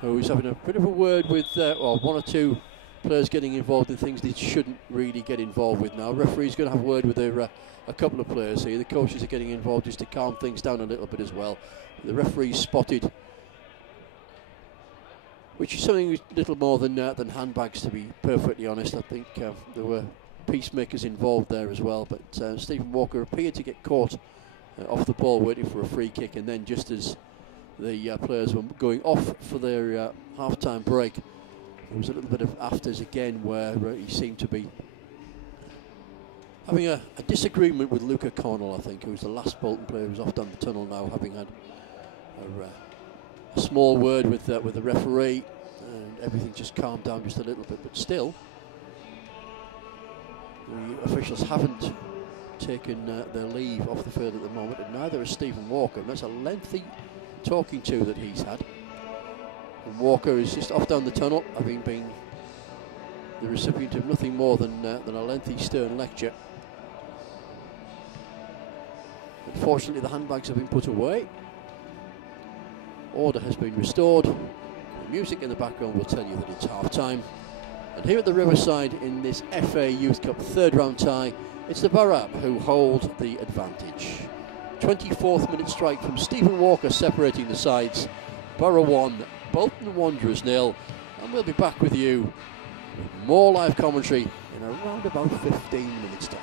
who's having a bit of a word with one or two players getting involved in things they shouldn't really get involved with now. Referee's going to have a word with a couple of players here. The coaches are getting involved just to calm things down a little bit as well. The referee spotted, which is something a little more than handbags, to be perfectly honest. I think there were peacemakers involved there as well, but Stephen Walker appeared to get caught off the ball waiting for a free kick, and then just as the players were going off for their half-time break, there was a little bit of afters again where he seemed to be having a disagreement with Luca Cornell, I think, who's the last Bolton player who's off down the tunnel now, having had a small word with the referee, and everything just calmed down just a little bit. But still, the officials haven't taken their leave off the field at the moment, and neither has Stephen Walker, and that's a lengthy talking to that he's had. And Walker is just off down the tunnel, having been the recipient of nothing more than a lengthy stern lecture. Unfortunately, the handbags have been put away. Order has been restored. The music in the background will tell you that it's half-time. And here at the Riverside in this FA Youth Cup third round tie, it's the Borough who hold the advantage. 24th minute strike from Stephen Walker separating the sides. Borough 1, Bolton Wanderers 0. And we'll be back with you with more live commentary in around about 15 minutes time.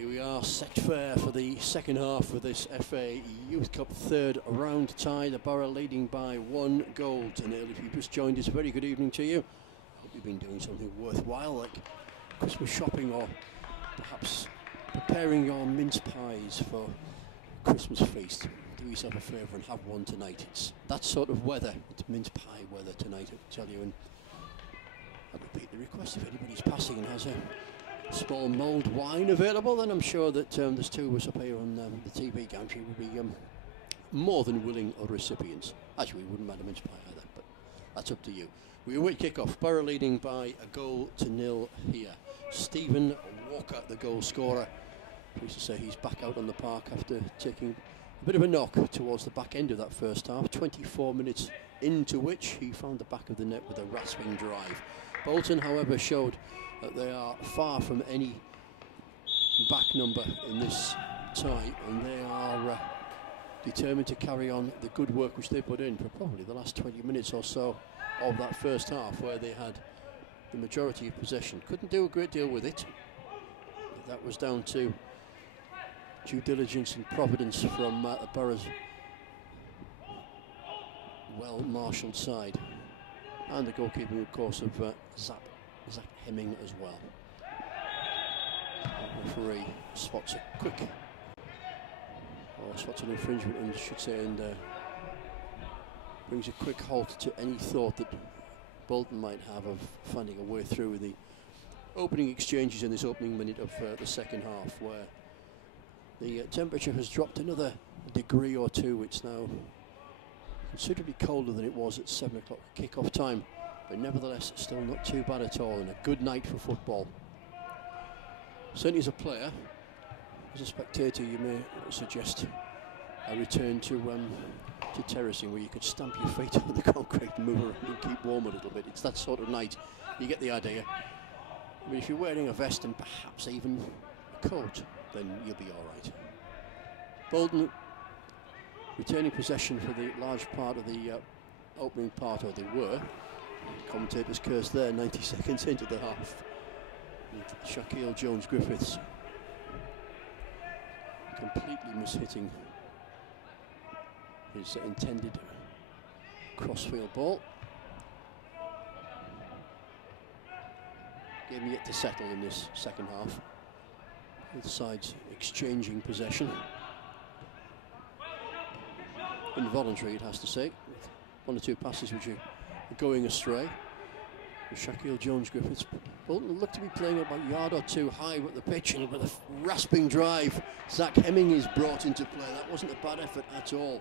Here we are, set fair for the second half of this FA Youth Cup third round tie. The Borough leading by 1 goal to nil. If you've just joined us, a very good evening to you. Hope you've been doing something worthwhile like Christmas shopping, or perhaps preparing your mince pies for Christmas feast. Do yourself a favour and have one tonight. It's that sort of weather. It's mince pie weather tonight, I tell you. And I'll repeat the request: if anybody's passing and has a small mulled wine available, then I'm sure that there's two of us up here on the TV gantry would be more than willing recipients. Actually, we wouldn't mind a mince pie either, but that's up to you. We await kick-off. Borough leading by 1-0 here. Stephen Walker, the goal scorer. Pleased to say he's back out on the park after taking a bit of a knock towards the back end of that first half. 24 minutes into which he found the back of the net with a rasping drive. Bolton, however, showed that they are far from any back number in this tie, and they are determined to carry on the good work which they put in for probably the last 20 minutes or so of that first half, where they had the majority of possession. Couldn't do a great deal with it. That was down to due diligence and providence from the Borough's well-marshalled side, and the goalkeeping, of course, of Zach Hemming as well. The referee spots a quick, or spots an infringement, I should say, and brings a quick halt to any thought that Bolton might have of finding a way through the opening exchanges in this opening minute of the second half, where the temperature has dropped another degree or two. It's now considerably colder than it was at 7 o'clock kick-off time, but nevertheless still not too bad at all, and a good night for football. Certainly as a player, as a spectator, you may suggest a return to terracing, where you could stamp your feet on the concrete and move around and keep warm a little bit. It's that sort of night. You get the idea. I mean, if you're wearing a vest and perhaps even a coat, then you'll be all right. Bolton retaining possession for the large part of the opening part, or they were. Commentators cursed there 90 seconds into the half. With Shaquille Jones-Griffiths completely mishitting his intended crossfield ball. Game yet to settle in this second half. Both sides exchanging possession. Involuntary, it has to say. One or two passes which are going astray. With Shaquille Jones-Griffiths, Bolton looked to be playing about a yard or two high with the pitch, and with a rasping drive, Zach Hemming is brought into play. That wasn't a bad effort at all.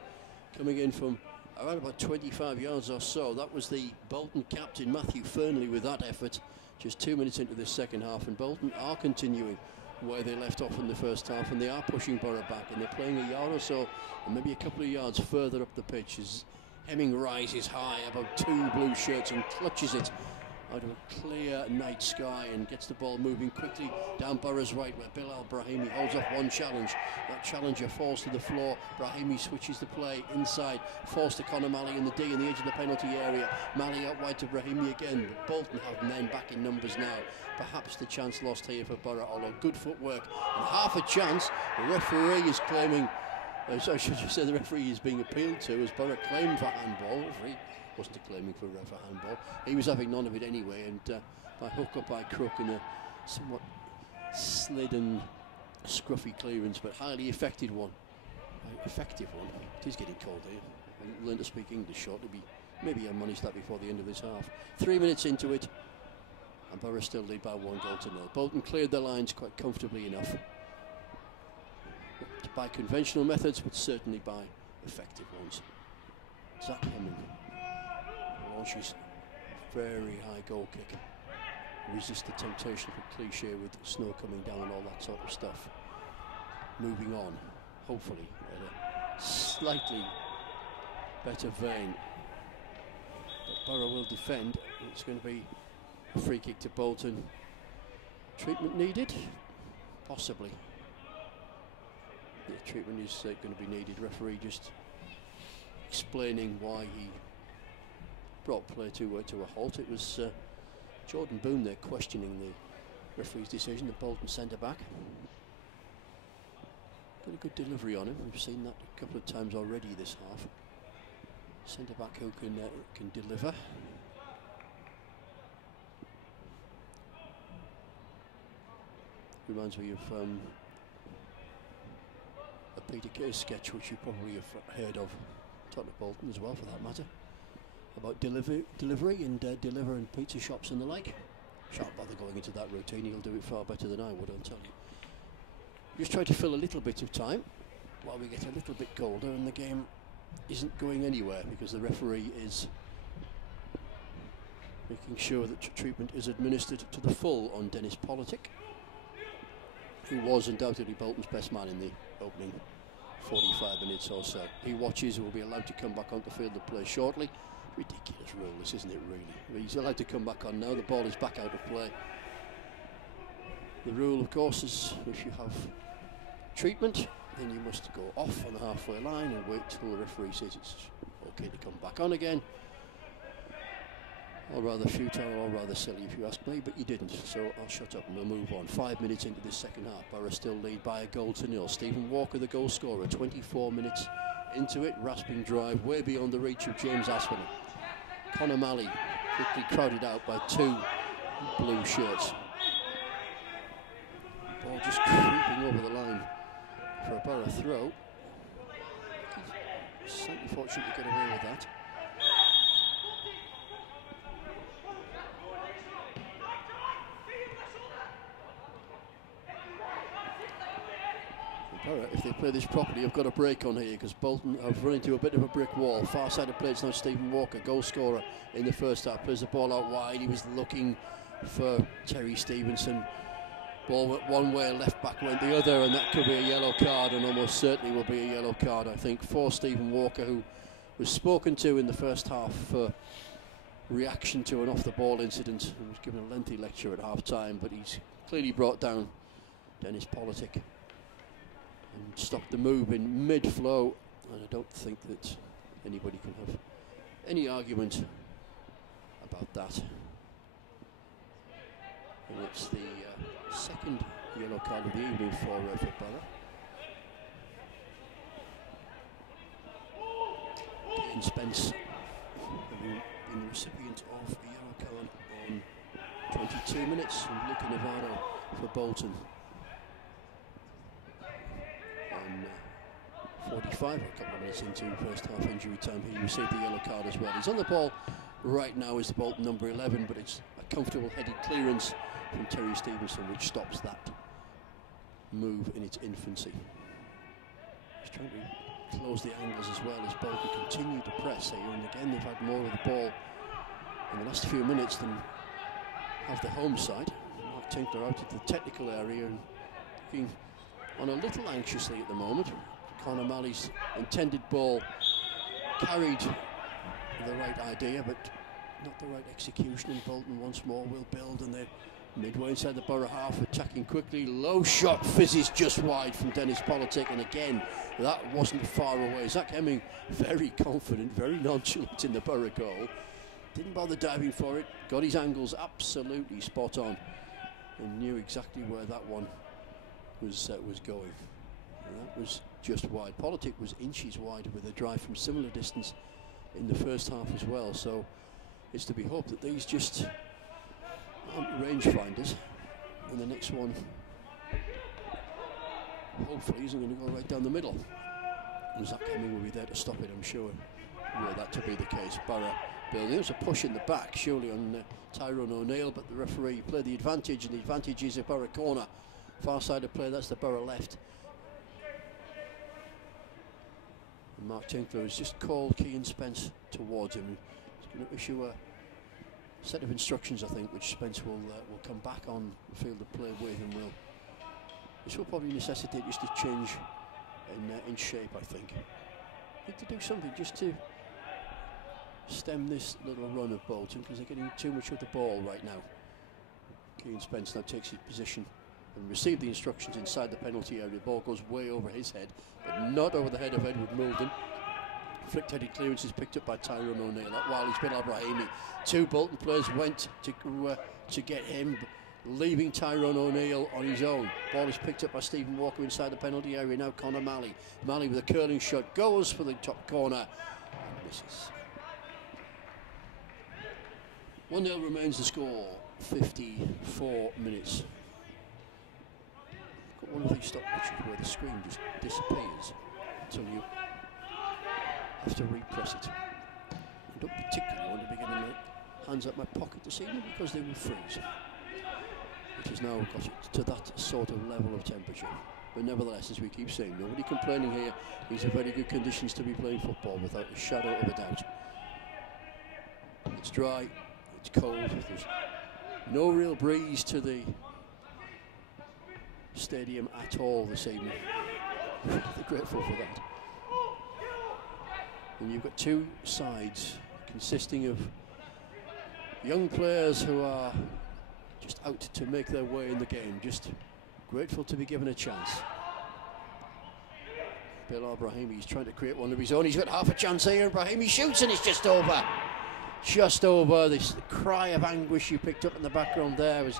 Coming in from around about 25 yards or so. That was the Bolton captain, Matthew Fernley, with that effort. Just 2 minutes into this second half, and Bolton are continuing where they left off in the first half, and they are pushing Borough back, and they're playing a yard or so, and maybe a couple of yards further up the pitch, as Hemming rises high above two blue shirts and clutches it out of a clear night sky, and gets the ball moving quickly down Borough's right, where Bilal Brahimi holds off one challenge. That challenger falls to the floor. Brahimi switches the play inside, falls to Conor Malley in the D in the edge of the penalty area. Malley out wide to Brahimi again, but Bolton have men back in numbers now. Perhaps the chance lost here for Borough, although good footwork and half a chance. The referee is claiming, so should you say the referee is being appealed to, as Borough claimed for handball. The referee wasn't claiming for handball. He was having none of it anyway, and by hook or by crook, in a somewhat slid and scruffy clearance, but highly effective one. It is getting cold here. I'll learn to speak English shortly. Maybe I'll manage that before the end of this half. 3 minutes into it, and Borough still lead by 1-0. Bolton cleared their lines quite comfortably enough. Not by conventional methods, but certainly by effective ones. Zach Hemming launches a very high goal kick. Resist the temptation for cliche with snow coming down and all that sort of stuff. Moving on, hopefully, at a slightly better vein. But Borough will defend. It's going to be a free kick to Bolton. Treatment needed? Possibly. Yeah, treatment is going to be needed. Referee just explaining why he brought play to a halt. It was Jordan Boone there questioning the referee's decision, the Bolton centre-back. got a good delivery on him. We've seen that a couple of times already this half. Centre back who can deliver. Reminds me of a Peter Kay sketch, which you probably have heard of, Tottenham Bolton as well, for that matter, about delivery and delivering pizza shops and the like. Shan't bother going into that routine. He'll do it far better than I would, I'll tell you. Just try to fill a little bit of time while we get a little bit colder, and the game isn't going anywhere because the referee is making sure that treatment is administered to the full on Dennis Politic, who was undoubtedly Bolton's best man in the opening 45 minutes or so. He watches and will be allowed to come back onto the field of play shortly. Ridiculous rule this, isn't it, really? He's allowed to come back on now. The ball is back out of play. The rule, of course, is if you have treatment, then you must go off on the halfway line and wait till the referee says it's okay to come back on again. Or rather futile, or rather silly if you ask me, but you didn't, so I'll shut up and we'll move on. 5 minutes into this second half, Borough still lead by a goal to nil. Stephen Walker, the goal scorer, 24 minutes into it, rasping drive way beyond the reach of James Aspinall. Conor Malley quickly crowded out by two blue shirts. Ball just creeping over the line for a Borough throw. Slightly fortunate to get away with that. Borough, if they play this properly, have got a break on here because Bolton have run into a bit of a brick wall. Far side of play, it's now Stephen Walker, goal scorer in the first half. Plays the ball out wide. He was looking for Terry Stevenson. Ball went one way, left back went the other, and that could be a yellow card, and almost certainly will be a yellow card, I think, for Stephen Walker, who was spoken to in the first half for reaction to an off-the-ball incident. He was given a lengthy lecture at half-time, but he's clearly brought down Dennis Politic and stopped the move in mid-flow, and I don't think that anybody can have any argument about that. And it's the second yellow card of the evening for Borough. Ian Spence having been the recipient of a yellow card on 22 minutes, and Luca Navarro for Bolton on 45, a couple of minutes into first half injury time. He received the yellow card as well. He's on the ball right now, is the Bolton number 11, but it's a comfortable headed clearance from Terry Stevenson which stops that move in its infancy. He's trying to close the angles as well as Bolton continue to press here, and again they've had more of the ball in the last few minutes than have the home side. Mark Tinkler out at the technical area and looking on a little anxiously at the moment. Conor Malley's intended ball carried the right idea but not the right execution, and Bolton once more will build, and they're midway inside the Borough half, attacking quickly. Low shot fizzes just wide from Dennis Politic, and again that wasn't far away. Zach Hemming very confident, very nonchalant in the Borough goal. Didn't bother diving for it, got his angles absolutely spot on and knew exactly where that one was going. And that was just wide. Politic was inches wide with a drive from similar distance in the first half as well, so it's to be hoped that these just aren't range-finders, and the next one hopefully isn't going to go right down the middle. And Zach Hemming will be there to stop it, I'm sure. Were that to be the case. Borough building. There's a push in the back, surely on Tyrone O'Neill, but the referee played the advantage, and the advantage is a Borough corner. Far side of play, that's the Borough left. And Mark Tinkler has just called Ian Spence towards him. He's going to issue a set of instructions, I think, which Spence will come back on the field of play with, and this will probably necessitate just a change in shape, I think. Need to do something just to stem this little run of Bolton, because they're getting too much of the ball right now. Ian Spence now takes his position and received the instructions inside the penalty area. The ball goes way over his head, but not over the head of Edward Moulden. Flicked-headed clearance is picked up by Tyrone O'Neill. That while he's been Al-Brahimi. Two Bolton players went to get him. leaving Tyrone O'Neill on his own. Ball is picked up by Stephen Walker inside the penalty area. Now Connor Malley. Malley with a curling shot, goes for the top corner and misses. 1-0 remains the score, 54 minutes. Got one of these stopwatches where the screen just disappears until you have to repress it. I don't particularly want to be getting my hands up my pocket this evening because they will freeze. It has now got it to that sort of level of temperature. But nevertheless, as we keep saying, nobody complaining here. These are very good conditions to be playing football without a shadow of a doubt. It's dry, it's cold, there's no real breeze to the stadium at all this evening. We're grateful for that. And you've got two sides consisting of young players who are just out to make their way in the game, just grateful to be given a chance. Bilal Brahimi is trying to create one of his own. He's got half a chance here, and Brahimi shoots, and it's just over. Just over. This cry of anguish you picked up in the background there was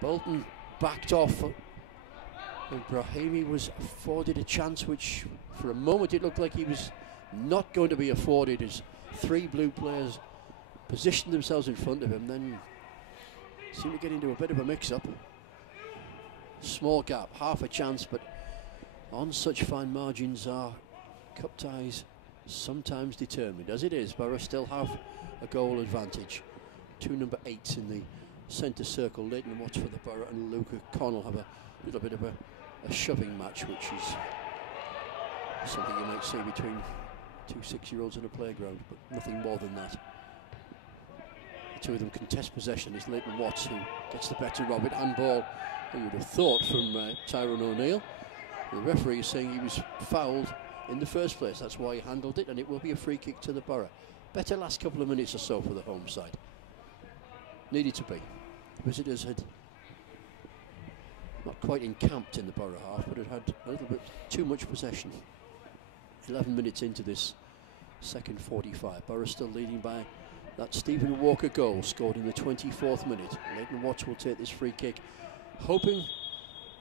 Bolton backed off, and Brahimi was afforded a chance which for a moment it looked like he was not going to be afforded, as three blue players positioned themselves in front of him, then seemed to get into a bit of a mix-up. Small gap, half a chance, but on such fine margins are cup ties sometimes determined. As it is, Borough still have a goal advantage. Two number 8s in the centre circle, Leighton Watts for the Borough and Luca Connell have a little bit of a shoving match, which is something you might see between two 6-year-olds in a playground, but nothing more than that. The two of them contest possession. It's Leighton Watts who gets the better of it. Handball, you would have thought, from Tyrone O'Neill. The referee is saying he was fouled in the first place. That's why he handled it, and it will be a free kick to the Borough. Better last couple of minutes or so for the home side. Needed to be. Visitors had not quite encamped in the Borough half, but had had a little bit too much possession. 11 minutes into this second 45. Borough still leading by that Stephen Walker goal scored in the 24th minute. Leighton Watts will take this free kick, hoping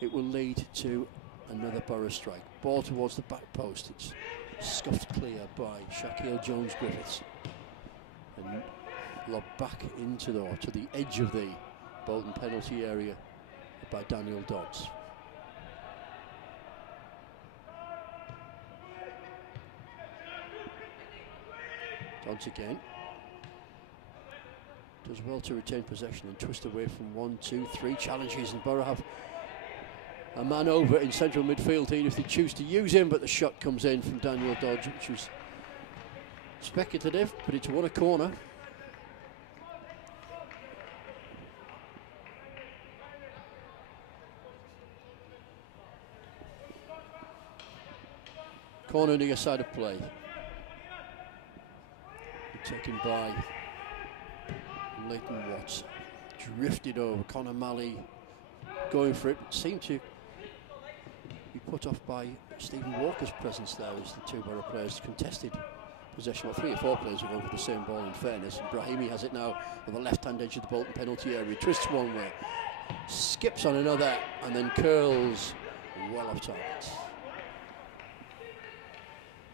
it will lead to another Borough strike. Ball towards the back post. It's scuffed clear by Shaquille Jones-Griffiths and lobbed back into to the edge of the Bolton penalty area by Daniel Dodds. Dodds again. Does well to retain possession and twist away from 1, 2, 3 challenges, and Borough have a man over in central midfield here if they choose to use him, but the shot comes in from Daniel Dodds, which was speculative, but it's won a corner. Corner near side of play. Taken by Leighton Watts. Drifted over. Connor Malley going for it. Seemed to be put off by Stephen Walker's presence there as the two Borough players contested possession. Well, 3 or 4 players are going for the same ball, in fairness. And Brahimi has it now on the left-hand edge of the Bolton penalty area. Twists one way, skips on another, and then curls well off target.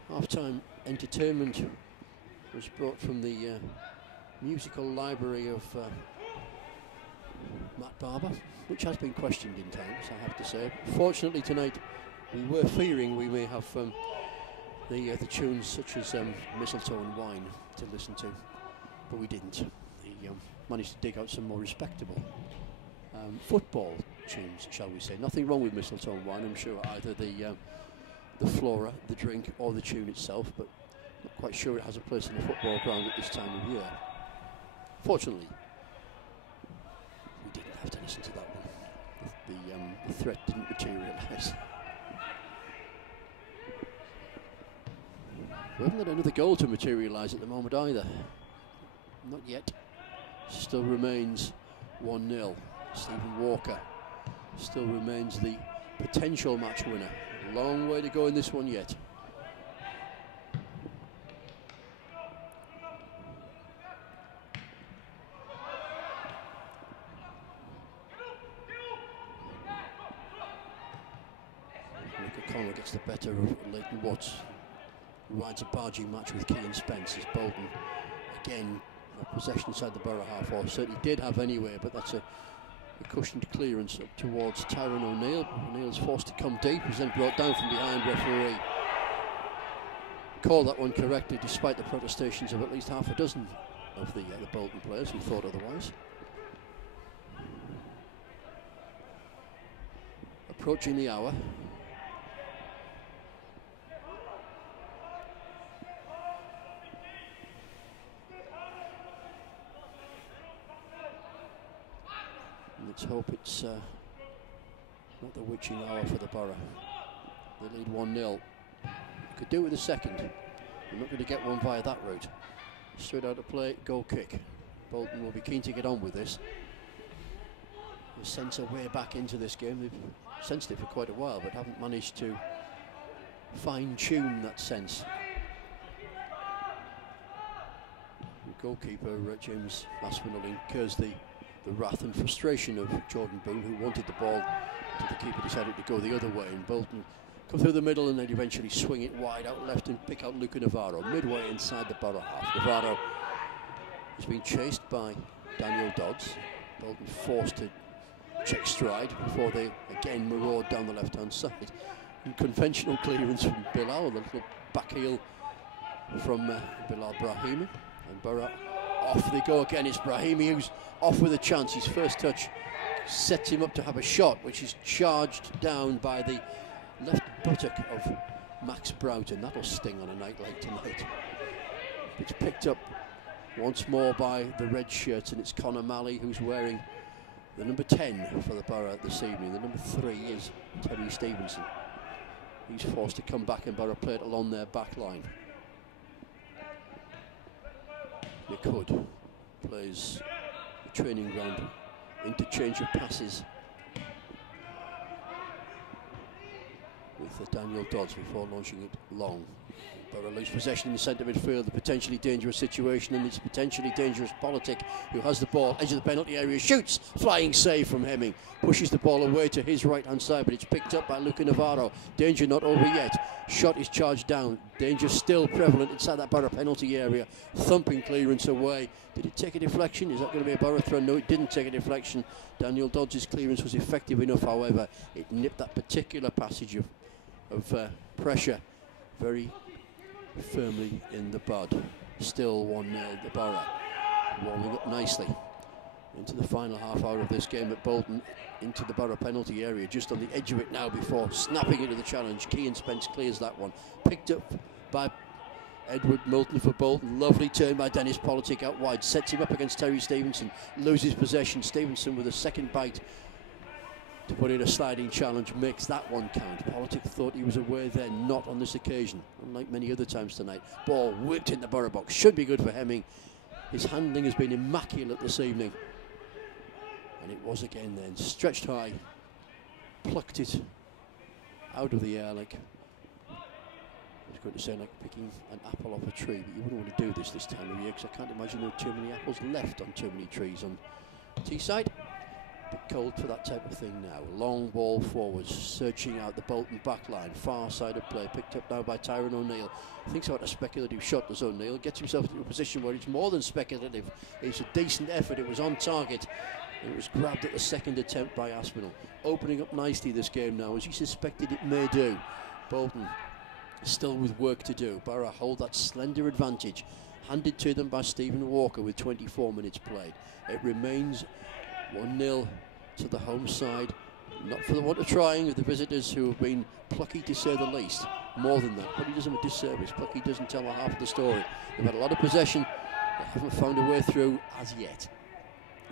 Half-time entertainment was brought from the musical library of Matt Barber, which has been questioned in times, I have to say. Fortunately tonight we were fearing we may have the tunes such as Mistletoe and Wine to listen to, but we didn't. We managed to dig out some more respectable football tunes, shall we say. Nothing wrong with Mistletoe and Wine, I'm sure, either the flora, the drink, or the tune itself, but not quite sure it has a place in the football ground at this time of year. Fortunately, we didn't have to listen to that one. The threat didn't materialise. We haven't had another goal to materialise at the moment either. Not yet. Still remains 1-0. Stephen Walker still remains the potential match winner. A long way to go in this one yet. O'Connell gets the better of Leighton Watts, who rides a barging match with Keane Spence as Bolton again possession inside the Borough half, or certainly did have anyway, but that's a cushioned clearance up towards Tyrone O'Neill. O'Neill's forced to come deep, he's then brought down from behind. Referee called that one correctly despite the protestations of at least half a dozen of the Bolton players who thought otherwise. Approaching the hour. Let's hope it's not the witching hour for the Borough. They lead 1-0. Could do with a second. They're not going to get one via that route. Straight out of play, goal kick. Bolton will be keen to get on with this. They sense a way back into this game. They've sensed it for quite a while, but haven't managed to fine-tune that sense. The goalkeeper, James Aspinall, incurs the wrath and frustration of Jordan Boone, who wanted the ball until the keeper decided to go the other way, and Bolton come through the middle and then eventually swing it wide out left and pick out Luca Navarro midway inside the Borough half. Navarro has been chased by Daniel Dodds. Bolton forced to check stride before they again maraud down the left-hand side. Unconventional clearance from Bilal, the little back heel from Bilal Brahimi, and Borough off they go again. It's Brahimi who's off with a chance. His first touch sets him up to have a shot, which is charged down by the left buttock of Max Broughton. That'll sting on a night like tonight. It's picked up once more by the red shirts, and it's Conor Malley who's wearing the number 10 for the Borough this evening. The number 3 is Terry Stevenson. He's forced to come back, and Borough play it along their back line. Nikud plays the training ground, interchange of passes with Daniel Dodds before launching it long. Borough lose possession in the centre midfield, the potentially dangerous situation, and it's potentially dangerous Politic, who has the ball, edge of the penalty area, shoots, flying save from Hemming, pushes the ball away to his right hand side, but it's picked up by Luca Navarro. Danger not over yet, shot is charged down, danger still prevalent inside that Borough penalty area, thumping clearance away. Did it take a deflection? Is that going to be a Borough throw? No, it didn't take a deflection. Daniel Dodds' clearance was effective enough, however. It nipped that particular passage of pressure very firmly in the bud. Still 1-0 the Borough, warming up nicely into the final half hour of this game at Bolton, into the Borough penalty area, just on the edge of it now before snapping into the challenge. Keane Spence clears that one, picked up by Edward Moulton for Bolton. Lovely turn by Dennis Politic out wide, sets him up against Terry Stevenson, loses possession. Stevenson with a second bite to put in a sliding challenge, makes that one count. Politic thought he was away there, not on this occasion, unlike many other times tonight. Ball whipped in the Borough box, should be good for Hemming. His handling has been immaculate this evening, and it was again then. Stretched high, plucked it out of the air like, I was going to say like picking an apple off a tree, but you wouldn't want to do this time of year, because I can't imagine there are too many apples left on too many trees on Teesside. Bit cold for that type of thing now. Long ball forwards, searching out the Bolton back line, far side of play, picked up now by Tyrone O'Neill. Thinks about a speculative shot, does O'Neill, gets himself into a position where it's more than speculative. It's a decent effort, it was on target, and it was grabbed at the second attempt by Aspinall. Opening up nicely this game now, as he suspected it may do. Bolton still with work to do. Borough hold that slender advantage, handed to them by Stephen Walker with 24 minutes played. It remains 1-0 to the home side, not for the want of trying of the visitors, who have been plucky to say the least. More than that, but he does them a disservice. Plucky doesn't tell half of the story. They've had a lot of possession, they haven't found a way through as yet.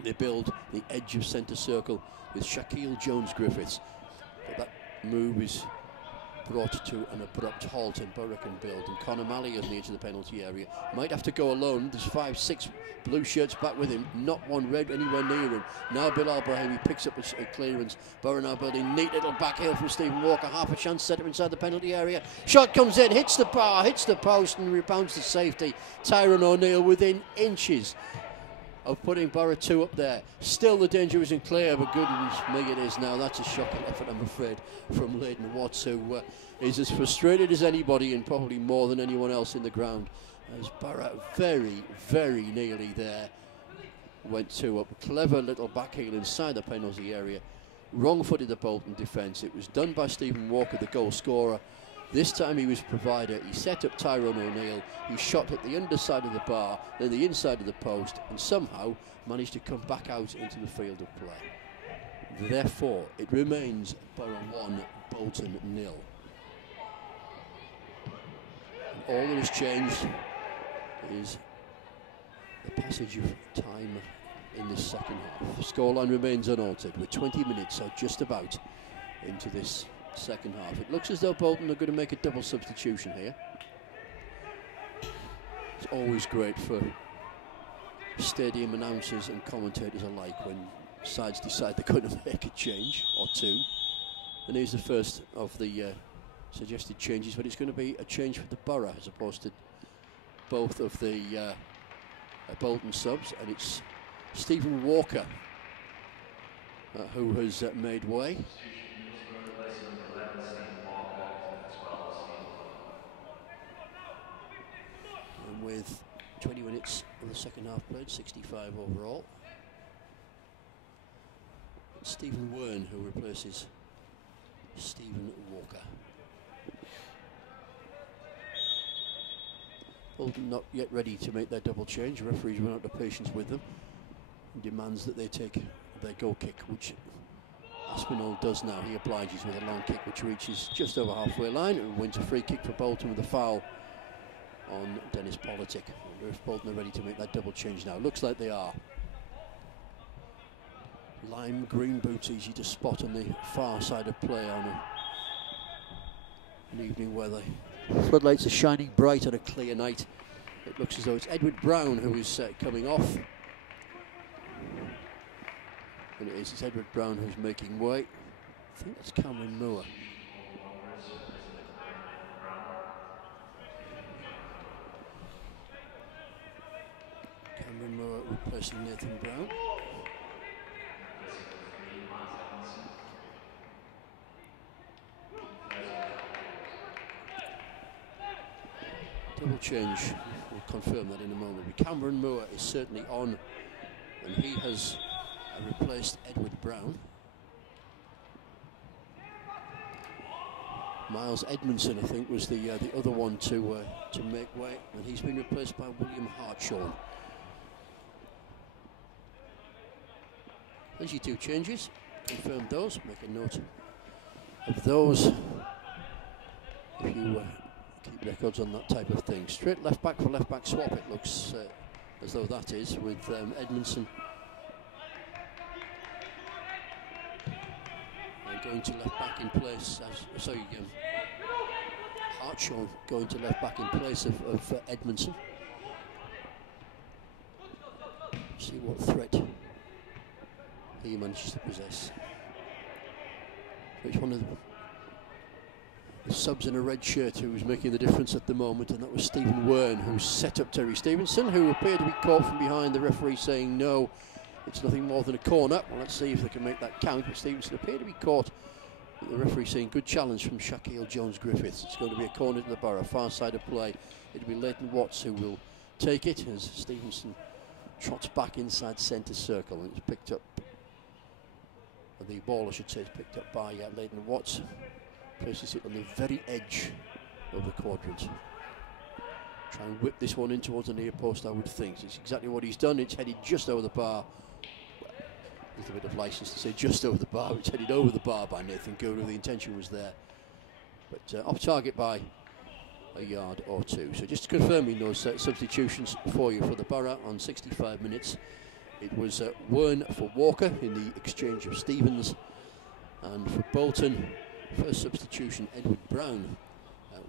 They build the edge of centre circle with Shaquille Jones-Griffiths, but that move is brought to an abrupt halt, and Borough can build, and Conor Malley on the edge of the penalty area might have to go alone. There's 5-6 blue shirts back with him, not one red anywhere near him. Now Bilal Brahimi picks up a clearance. Borough now building, neat little back heel from Stephen Walker, half a chance, set him inside the penalty area. Shot comes in, hits the bar, hits the post, and rebounds to safety. Tyrone O'Neill within inches of putting Borough 2 up there. Still the danger isn't clear, but goodness me it is now. That's a shocking effort, I'm afraid, from Leighton Watts, who is as frustrated as anybody and probably more than anyone else in the ground, as Borough very, very nearly there. Went 2 up. Clever little backheel inside the penalty area. Wrong-footed the Bolton defence. It was done by Stephen Walker, the goal scorer. This time he was provider. He set up Tyrone O'Neill. He shot at the underside of the bar, then the inside of the post, and somehow managed to come back out into the field of play. Therefore, it remains Borough 1, Bolton 0. And all that has changed is the passage of time in this second half. Scoreline remains unaltered with 20 minutes, so just about into this second half. It looks as though Bolton are going to make a double substitution here. It's always great for stadium announcers and commentators alike when sides decide they're going to make a change or two. And here's the first of the suggested changes, but it's going to be a change for the Borough as opposed to both of the Bolton subs, and it's Stephen Walker who has made way. And with 20 minutes of the second half played, 65 overall. It's Stephen Wern who replaces Stephen Walker. Bolton not yet ready to make their double change. The referees run out of patience with them and demands that they take their goal kick, which Aspinall does now. He obliges with a long kick which reaches just over halfway line and wins a free kick for Bolton with a foul on Dennis Politic. I wonder if Bolton are ready to make that double change now. Looks like they are. Lime green boots, easy to spot on the far side of play on an evening where the floodlights are shining bright on a clear night. It looks as though it's Edward Brown who is coming off. And it is, it's Edward Brown who's making way. I think that's Cameron Moore. Cameron Moore replacing Nathan Brown. Double change, we'll confirm that in a moment. But Cameron Moore is certainly on, and he has replaced Edward Brown. Miles Edmondson, I think, was the other one to make way, and he's been replaced by William Hartshorn. There's your two changes. Confirm those. Make a note of those if you keep records on that type of thing. Straight left back for left back swap. It looks as though that is, with Edmondson going to left back in place. Hartshorn going to left back in place of Edmondson. See what threat he manages to possess. It's one of the subs in a red shirt who's making the difference at the moment, and that was Stephen Wern, who set up Terry Stevenson, who appeared to be caught from behind. The referee saying no, it's nothing more than a corner. Well, let's see if they can make that count. But Stevenson appeared to be caught. The referee saying good challenge from Shaquille Jones-Griffiths. It's going to be a corner to the Borough, far side of play. It'll be Leighton Watts who will take it as Stevenson trots back inside centre circle, and it's picked up. The ball, I should say, is picked up by Leighton Watts. Places it on the very edge of the quadrant. Try and whip this one in towards the near post, I would think. It's exactly what he's done. It's headed just over the bar. A little bit of license to say just over the bar. It's headed over the bar by Nathan Guru. The intention was there. But off target by a yard or two. So just confirming those substitutions for you for the Borough on 65 minutes. It was Wern for Walker in the exchange of Stevens. And for Bolton, first substitution, Edward Brown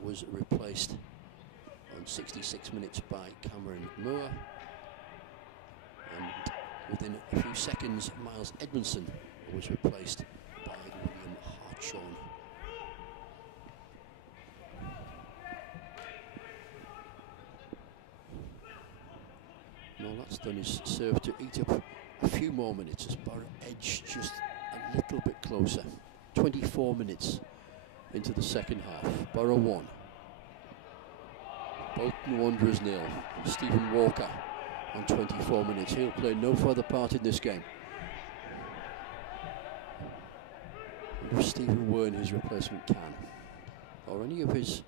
was replaced on 66 minutes by Cameron Moore. And within a few seconds, Miles Edmondson was replaced by William Hartshorn. No, It's done his serve to eat up a few more minutes as Borough edge just a little bit closer. 24 minutes into the second half. Borough 1. Bolton Wanderers 0. Stephen Walker on 24 minutes. He'll play no further part in this game. And if Stephen Wern, his replacement, can, or any of his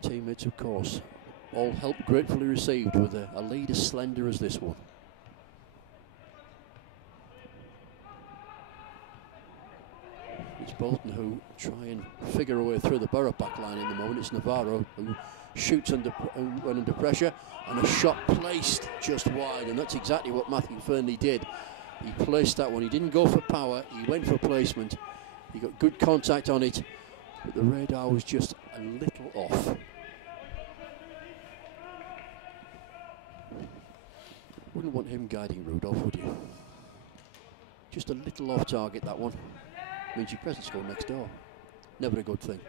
teammates, of course, all help gratefully received with a lead as slender as this one. It's Bolton who try and figure a way through the Borough backline in the moment. It's Navarro who shoots when under pressure, and a shot placed just wide, and that's exactly what Matthew Fernley did. He placed that one. He didn't go for power, he went for placement. He got good contact on it, but the radar was just a little off. Wouldn't want him guiding Rudolph, would you? Just a little off target, that one. Means your presence go next door. Never a good thing.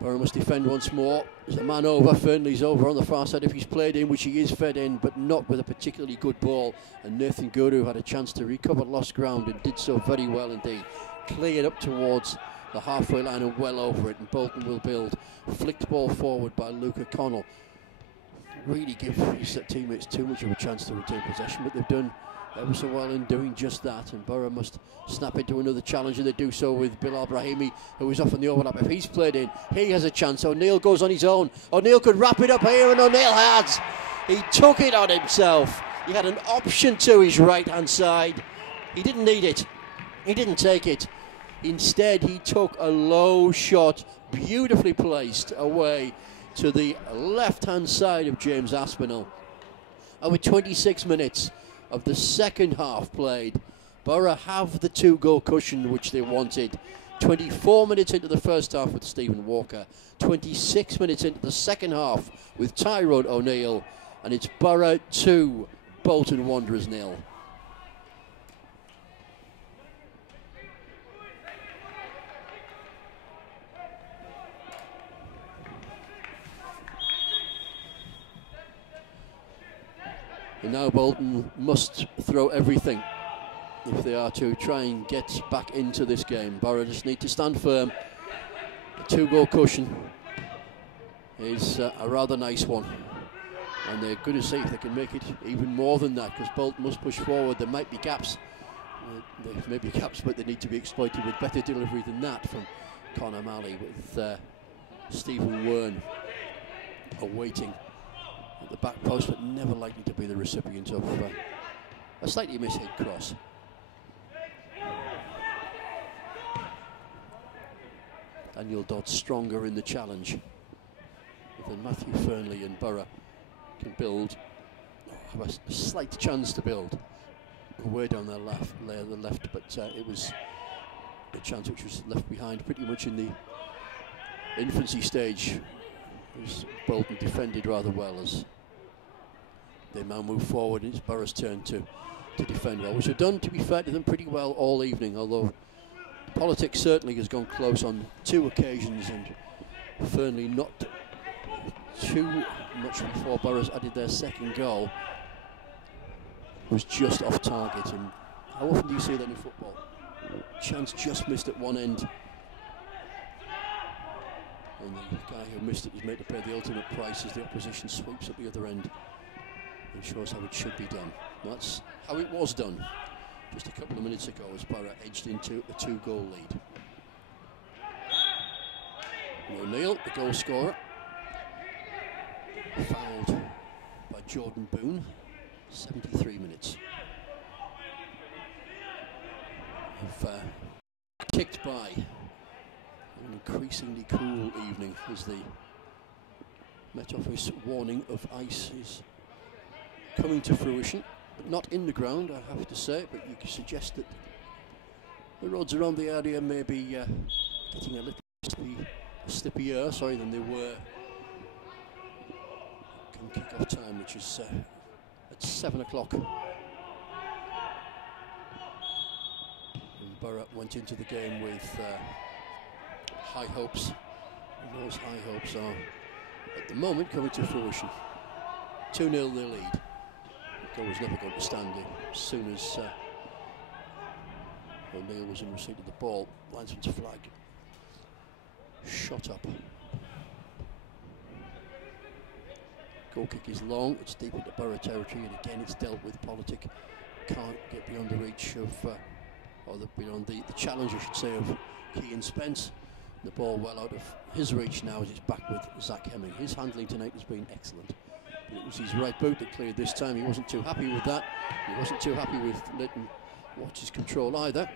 Borough must defend once more. There's a man over. Fernley's over on the far side if he's played in, which he is fed in, but not with a particularly good ball. And Nathan Guru had a chance to recover lost ground and did so very well indeed. Cleared up towards the halfway line and well over it, and Bolton will build. Flicked ball forward by Luca Connell. Really give his teammates too much of a chance to retain possession, but they've done ever so well in doing just that, and Borough must snap into another challenge, and they do so with Bilal Brahimi, who is off on the overlap. If he's played in, he has a chance. O'Neill goes on his own. O'Neill could wrap it up here, and O'Neill has. He took it on himself. He had an option to his right hand side. He didn't need it. He didn't take it. Instead, he took a low shot, beautifully placed away to the left hand side of James Aspinall. And with 26 minutes of the second half played, Borough have the 2-goal cushion which they wanted. 24 minutes into the first half with Stephen Walker, 26 minutes into the second half with Tyrone O'Neill, and it's Borough 2, Bolton Wanderers 0. And now Bolton must throw everything if they are to try and get back into this game. Borough just need to stand firm. The 2-goal cushion is a rather nice one, and they're going to see if they can make it even more than that, because Bolton must push forward. There might be gaps. There may be gaps, but they need to be exploited with better delivery than that from Conor Malley, with Stephen Wern awaiting at the back post, but never likely to be the recipient of a slightly mishit cross. Daniel Dodd stronger in the challenge than Matthew Fernley, and Borough can build, have a slight chance to build away down their left, but it was a chance which was left behind pretty much in the infancy stage. Bolton defended rather well as they now move forward. It's Borough's turn to defend well, which have done, to be fair to them, pretty well all evening, although politics certainly has gone close on 2 occasions, and Fernley not too much before Borough's added their second goal was just off target. And how often do you see that in football? Chance just missed at one end, and the guy who missed it is made to pay the ultimate price as the opposition sweeps at the other end and shows how it should be done. That's how it was done just a couple of minutes ago as Borough edged into a 2-goal lead. O'Neill, the goal scorer, fouled by Jordan Boone. 73 minutes. Kicked by an increasingly cool evening as the Met Office warning of ice is coming to fruition, but not in the ground, I have to say, but you can suggest that the roads around the area may be getting a little slippier, than they were come kick-off time, which is at 7 o'clock. And Borough went into the game with high hopes, and those high hopes are at the moment coming to fruition. 2-0 the lead. The goal was never going to stand it. As soon as O'Neill was in receipt of the ball, linesman's flag shot up. Goal kick is long, it's deep into Borough territory, and again it's dealt with. Politic can't get beyond the reach of, beyond the challenge, I should say, of Keane Spence. The ball well out of his reach now as it's back with Zach Hemming. His handling tonight has been excellent. But it was his right boot that cleared this time. He wasn't too happy with that. He wasn't too happy with Leighton Watts' control either.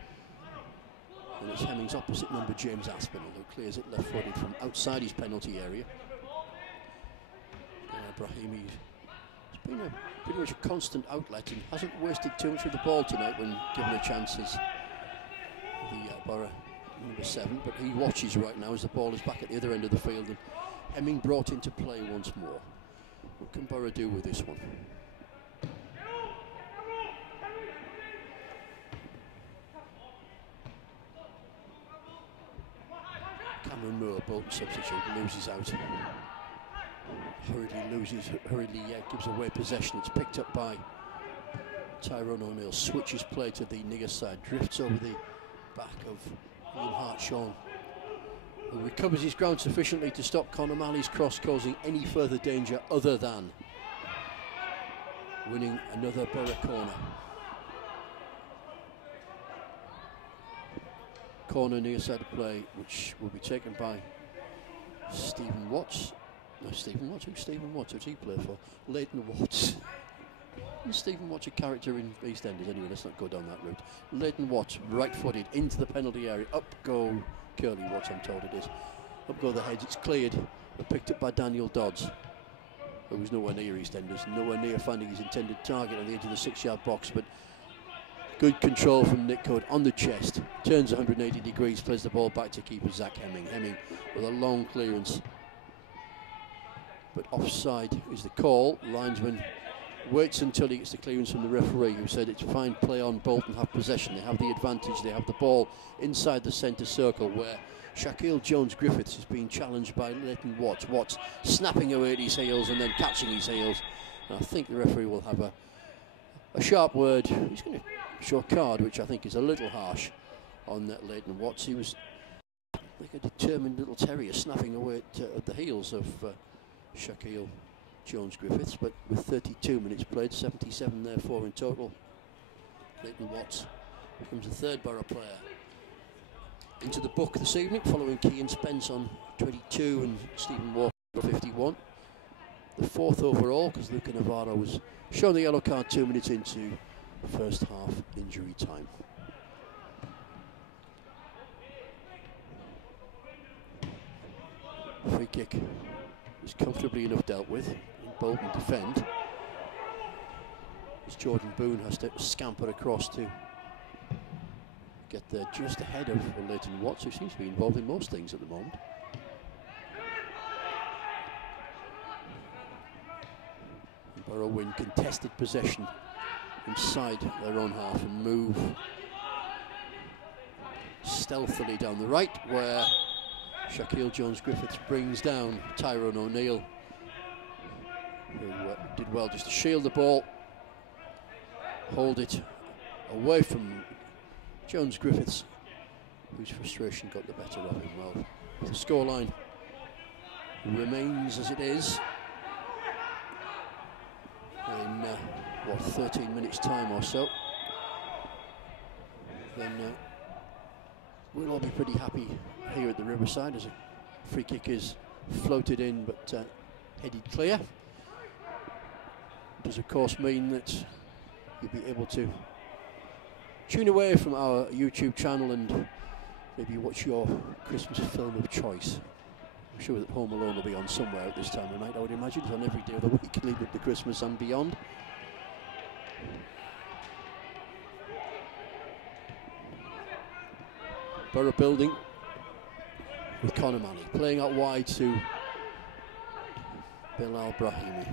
And it's Hemming's opposite number, James Aspinall, who clears it left-footed from outside his penalty area. Brahimi has been pretty much a constant outlet and hasn't wasted too much of the ball tonight when given a chance as the Borough number 7, but he watches right now as the ball is back at the other end of the field and Hemming brought into play once more. What can Borough do with this one? Cameron Moore, Bolton substitute, loses out. Hurriedly gives away possession. It's picked up by Tyrone O'Neill. Switches play to the near side, drifts over the back of Ian Hartshaw, who recovers his ground sufficiently to stop Conor Malley's cross causing any further danger other than winning another Borough corner. Corner near side of play, which will be taken by Stephen Watts. No, Stephen Watts. Who's Stephen Watts? Who's he play for? Leighton Watts. Is Stephen Watts a character in EastEnders? Anyway, let's not go down that route. Leighton Watts, right-footed, into the penalty area. Up go Curly Watts, I'm told it is. Up go the heads. It's cleared, but picked up by Daniel Dodds, who was nowhere near EastEnders, nowhere near finding his intended target on the edge of the 6-yard box. But good control from Nick Code on the chest. Turns 180 degrees, plays the ball back to keeper Zach Hemming. Hemming with a long clearance. But offside is the call. Linesman waits until he gets the clearance from the referee, who said it's fine play on. Bolton have possession, they have the advantage, they have the ball inside the centre circle where Shaquille Jones-Griffiths is being challenged by Leighton Watts. Watts snapping away at his heels and then catching his heels. And I think the referee will have a sharp word. He's going to show a card, which I think is a little harsh on Leighton Watts. He was like a determined little terrier snapping away at the heels of Shaquille Jones-Griffiths, but with 32 minutes played, 77 therefore in total, Leighton Watts becomes the third Borough player into the book this evening, following Keane Spence on 22 and Stephen Walker 51. The fourth overall, because Luca Navarro was shown the yellow card 2 minutes into first half injury time. Free kick is comfortably enough dealt with. Bolton defend as Jordan Boone has to scamper across to get there just ahead of Leighton Watts, who seems to be involved in most things at the moment. Borough win contested possession inside their own half and move stealthily down the right, where Shaquille Jones-Griffiths brings down Tyrone O'Neill, who did well just to shield the ball, hold it away from Jones-Griffiths, whose frustration got the better of him. Well, the scoreline remains as it is in 13 minutes time or so, then we'll all be pretty happy here at the Riverside as a free kick is floated in but headed clear. Does of course mean that you'll be able to tune away from our YouTube channel and maybe watch your Christmas film of choice. I'm sure that Home Alone will be on somewhere at this time of night, I would imagine. It's on every day of the week leading up to Christmas and beyond. Borough building with Conor Malley playing out wide to Bilal Brahimi.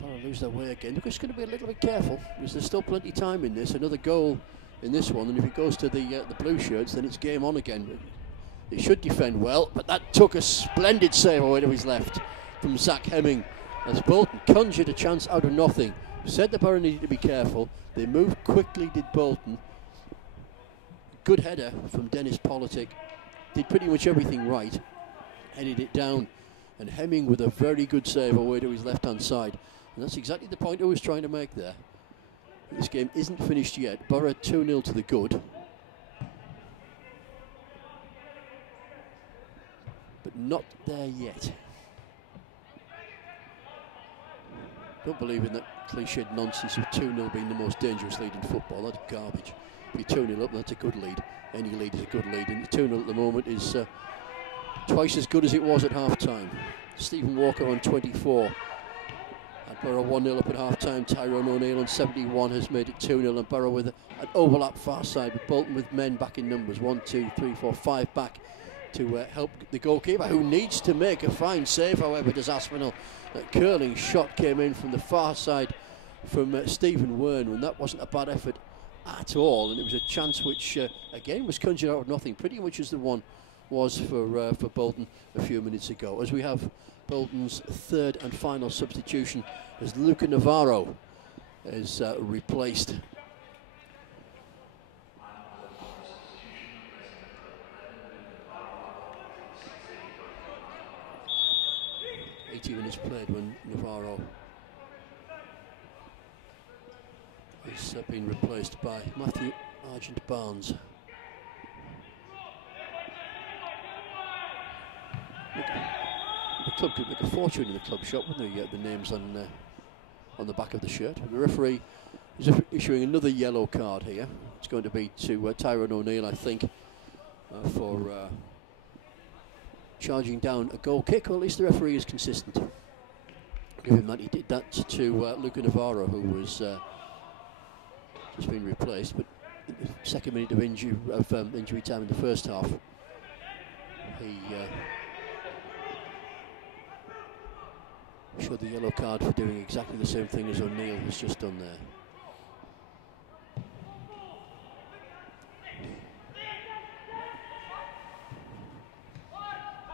Borough lose their way again. They're just going to be a little bit careful because there's still plenty of time in this. Another goal in this one, and if it goes to the blue shirts, then it's game on again. They should defend well, but that took a splendid save away to his left from Zach Hemming as Bolton conjured a chance out of nothing. Said the Borough needed to be careful. They moved quickly, did Bolton. Good header from Dennis Politic. Did pretty much everything right. Headed it down. And Hemming with a very good save away to his left-hand side. And that's exactly the point I was trying to make there. This game isn't finished yet. Borough 2-0 to the good. But not there yet. Don't believe in that cliched nonsense of 2-0 being the most dangerous lead in football. That's garbage. If you're 2-0 up, that's a good lead. Any lead is a good lead. And 2-0 at the moment is twice as good as it was at half-time. Stephen Walker on 24. And Borough 1-0 up at half-time. Tyrone O'Neill on 71 has made it 2-0. And Borough with an overlap far side, with Bolton with men back in numbers. 1, 2, 3, 4, 5 back to help the goalkeeper, who needs to make a fine save, however, does Aspinall. That curling shot came in from the far side from Stephen Wern, and that wasn't a bad effort at all. And it was a chance which, again, was conjured out of nothing, pretty much as the one was for Bolton a few minutes ago. As we have Bolton's third and final substitution, as Luca Navarro is replaced. Minutes played when Navarro has been replaced by Matthew Argent Barnes. The club could make a fortune in the club shop, wouldn't they? The names on the back of the shirt. The referee is issuing another yellow card here. It's going to be to Tyrone O'Neill, I think, for charging down a goal kick, or at least the referee is consistent. Given that he did that to Luca Navarro, who was just been replaced, but in the second minute of injury time in the first half, he showed the yellow card for doing exactly the same thing as O'Neill has just done there.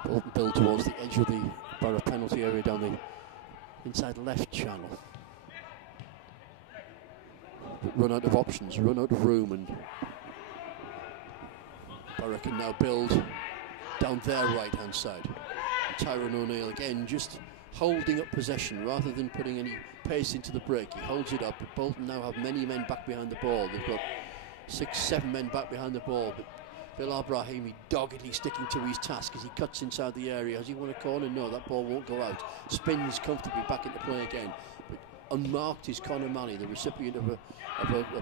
Bolton build towards the edge of the Borough penalty area down the inside left channel. But run out of options, run out of room, and Borough can now build down their right hand side. And Tyrone O'Neill again just holding up possession rather than putting any pace into the break. He holds it up, but Bolton now have many men back behind the ball. They've got 6, 7 men back behind the ball, but Bilal Brahimi doggedly sticking to his task as he cuts inside the area. Has he won a corner? No, that ball won't go out. Spins comfortably back into play again. But unmarked is Conor Malley, the recipient of a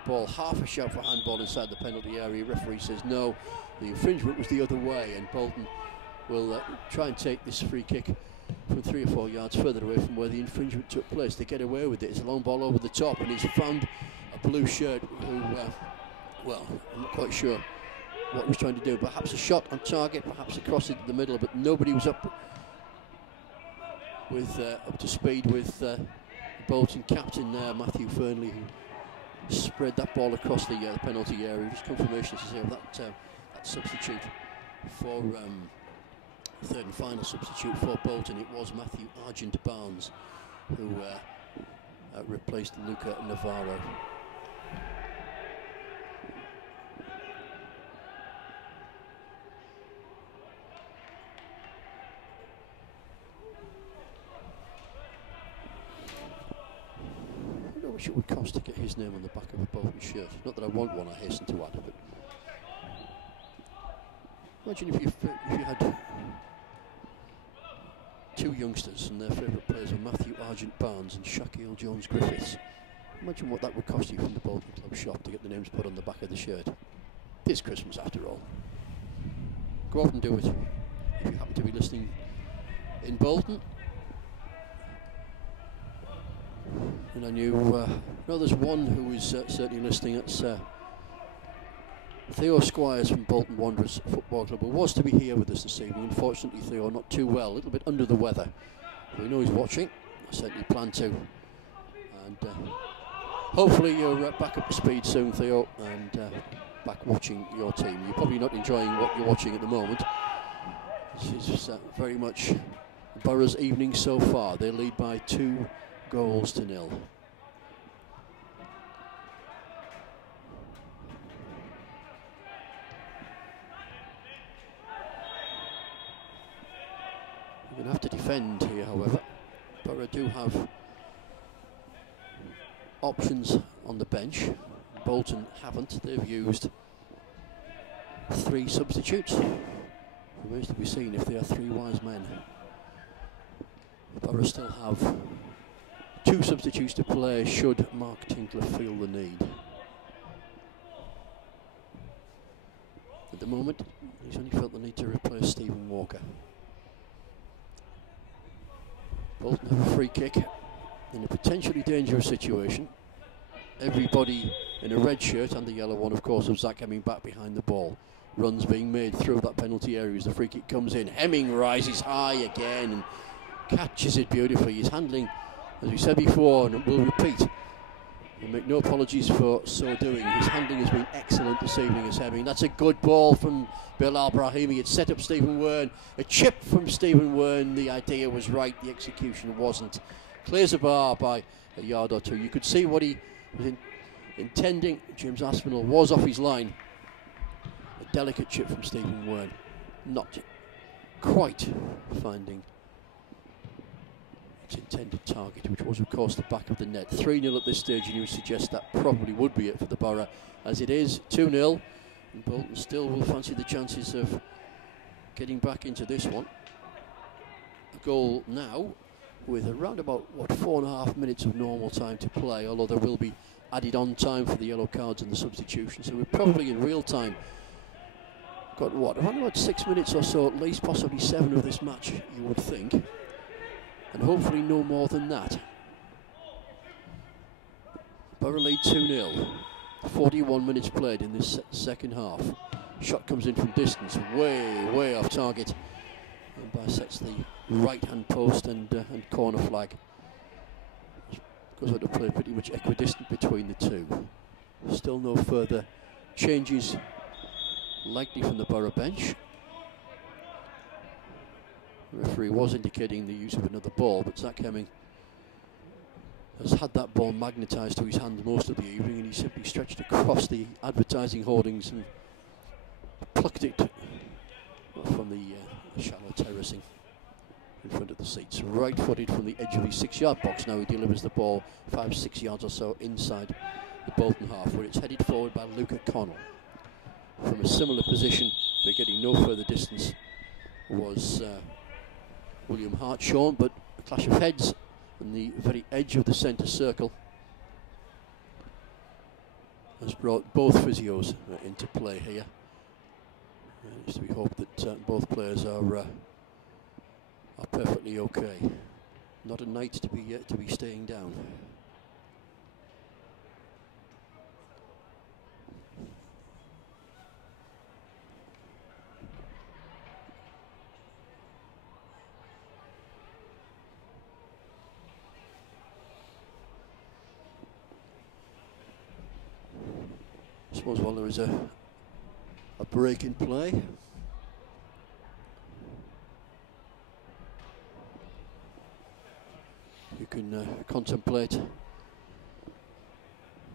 ball. Half a shout for handball inside the penalty area. Referee says no, the infringement was the other way, and Bolton will try and take this free kick from 3 or 4 yards further away from where the infringement took place. They get away with it. It's a long ball over the top, and he's found a blue shirt who, well, I'm not quite sure what he was trying to do. Perhaps a shot on target, perhaps a cross into the middle, but nobody was up to speed with Bolton captain Matthew Fernley, who spread that ball across the penalty area. Just confirmation, as I say, of that substitute for third and final substitute for Bolton. It was Matthew Argent Barnes who replaced Luca Navarro. I wish it would cost to get his name on the back of a Bolton shirt. Not that I want one, I hasten to add, but imagine if you had 2 youngsters and their favourite players were Matthew Argent Barnes and Shaquille Jones Griffiths. Imagine what that would cost you from the Bolton Club shop to get the names put on the back of the shirt. It is Christmas after all. Go out and do it. If you happen to be listening in Bolton. And I know there's one who is certainly listening. That's Theo Squires from Bolton Wanderers Football Club, who was to be here with us this evening. Unfortunately, Theo not too well, a little bit under the weather. We know he's watching. I certainly plan to. And hopefully you're back up to speed soon, Theo, and back watching your team. You're probably not enjoying what you're watching at the moment. This is very much Borough's evening so far. They lead by 2 goals to 0. You're going to have to defend here, however. Borough do have options on the bench. Bolton haven't. They've used 3 substitutes. Remains to be seen if they are 3 wise men. Borough still have 2 substitutes to play should Mark Tinkler feel the need. At the moment, he's only felt the need to replace Stephen Walker. Bolton have a free kick in a potentially dangerous situation. Everybody in a red shirt and the yellow one, of course, of Zach Hemming back behind the ball. Runs being made through that penalty area as the free kick comes in. Hemming rises high again and catches it beautifully. His handling, as we said before, and we'll repeat, we'll make no apologies for so doing. His handling has been excellent this evening as Hemming. That's a good ball from Bilal Brahimi. It set up Stephen Wern. A chip from Stephen Wern. The idea was right, the execution wasn't. Clears a bar by a yard or 2. You could see what he was intending. James Aspinall was off his line. A delicate chip from Stephen Wern. Not quite finding its intended target, which was, of course, the back of the net. 3-0 at this stage, and you would suggest that probably would be it for the Borough. As it is, 2-0. And Bolton still will fancy the chances of getting back into this one. A goal now with around about, 4.5 minutes of normal time to play, although there will be added on time for the yellow cards and the substitution. So we're probably in real time got, around about 6 minutes or so, at least possibly 7 of this match, you would think. And hopefully no more than that. Borough lead 2-0. 41 minutes played in this second half. Shot comes in from distance, way off target, and bisects the right-hand post and corner flag. Goes out to play pretty much equidistant between the two. Still no further changes likely from the Borough bench. The referee was indicating the use of another ball, but Zach Hemming has had that ball magnetised to his hand most of the evening, and he simply stretched across the advertising hoardings and plucked it from the shallow terracing in front of the seats. Right-footed from the edge of his 6-yard box. Now he delivers the ball 5-6 yards or so inside the Bolton half, where it's headed forward by Luca Connell. From a similar position, but getting no further distance, was William Hartshorn, but a clash of heads on the very edge of the centre circle has brought both physios into play here. It's to be hoped that both players are perfectly okay. Not a night to be staying down. I suppose while there is a break in play, you can contemplate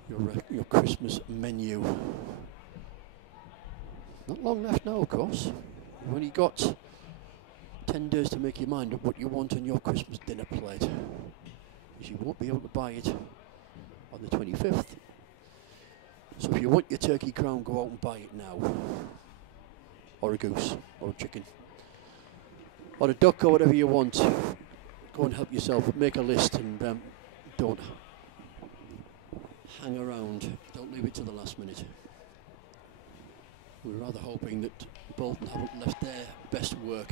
your Christmas menu. Not long left now, of course. You've only got 10 days to make your mind up what you want on your Christmas dinner plate, because you won't be able to buy it on the 25th. So if you want your turkey crown, go out and buy it now. Or a goose, or a chicken, or a duck, or whatever you want. Go and help yourself, but make a list and don't hang around. Don't leave it to the last minute. We're rather hoping that Bolton haven't left their best work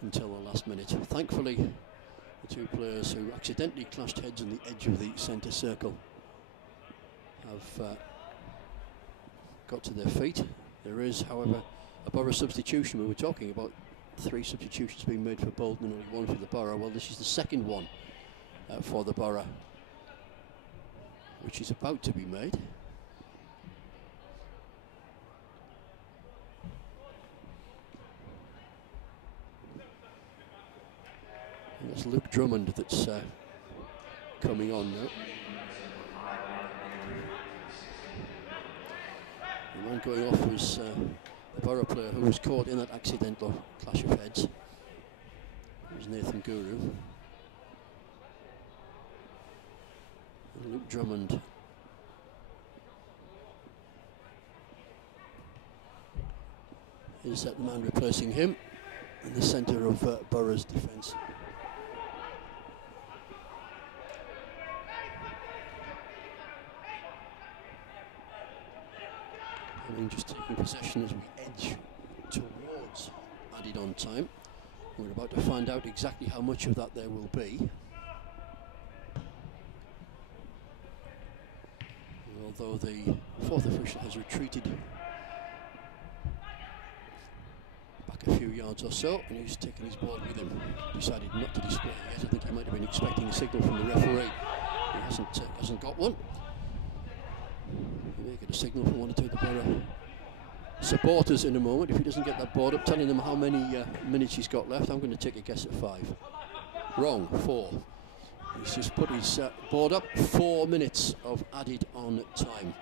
until the last minute. Thankfully, the two players who accidentally clashed heads on the edge of the centre circle have got to their feet. There is, however, a Borough substitution. We were talking about 3 substitutions being made for Bolton and only 1 for the Borough. Well, this is the second one for the Borough, which is about to be made. It's Luke Drummond that's coming on now. The man going off was the Borough player who was caught in that accidental clash of heads. It was Nathan Guru. And Luke Drummond is that man replacing him in the centre of Borough's defence. Having just taken possession as we edge towards added on time. We're about to find out exactly how much of that there will be. Although the fourth official has retreated back a few yards or so, and he's taken his ball with him. Decided not to display it yet. I think he might have been expecting a signal from the referee. He hasn't got one. He may get a signal from one or two of the Borough supporters in a moment. If he doesn't get that board up, telling them how many minutes he's got left, I'm going to take a guess at 5. Wrong, 4. He's just put his board up. 4 minutes of added on time.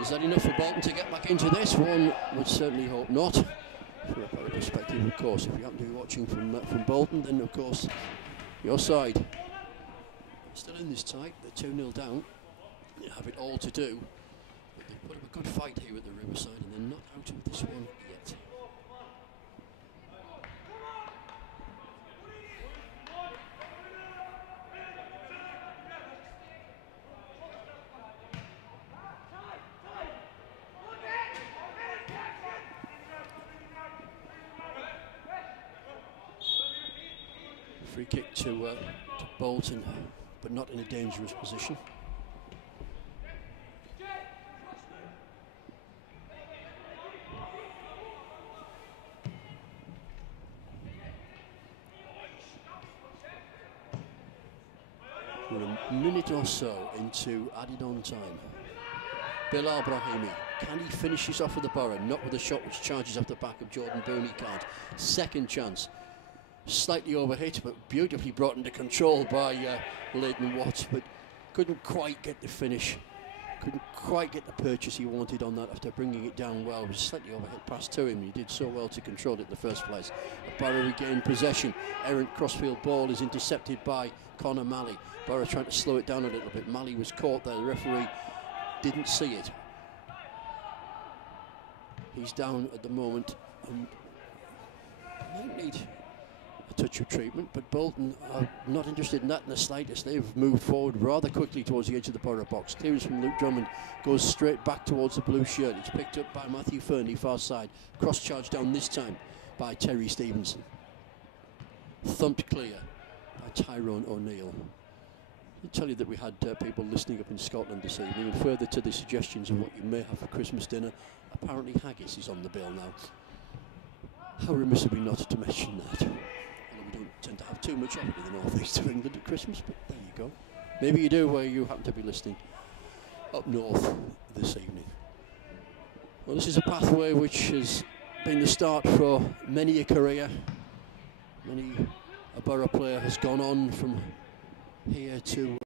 Is that enough for Bolton to get back into this? One would certainly hope not. From a Borough perspective, of course, if you happen to be watching from Bolton, then of course your side still in this tie. They're 2-0 down. They have it all to do. But they put up a good fight here at the Riverside, and they're not out of this one yet. Free kick to Bolton, but not in a dangerous position. We're a minute or so into added on time. Bilal Brahimi, can he finish this off with the Borough? Not with a shot which charges off the back of Jordan Boone. He can't. Second chance. Slightly overhit, but beautifully brought into control by Leighton Watts, but couldn't quite get the finish, couldn't quite get the purchase he wanted on that after bringing it down well. It was a slightly overhit pass to him. He did so well to control it in the first place. Borough regained possession. Errant crossfield ball is intercepted by Connor Malley. Borough trying to slow it down a little bit. Malley was caught there. The referee didn't see it. He's down at the moment and might need a touch of treatment, but Bolton are not interested in that in the slightest. They've moved forward rather quickly towards the edge of the Borough box. Clearance from Luke Drummond goes straight back towards the blue shirt. It's picked up by Matthew Fernie, far side. Cross charge down this time by Terry Stevenson. Thumped clear by Tyrone O'Neill. I'll tell you that we had people listening up in Scotland this evening, and further to the suggestions of what you may have for Christmas dinner, apparently haggis is on the bill now. How remiss of me not to mention that. We don't tend to have too much of it in the northeast of England at Christmas, but there you go. Maybe you do where you happen to be listening up north this evening. Well, this is a pathway which has been the start for many a career. Many a Borough player has gone on from here to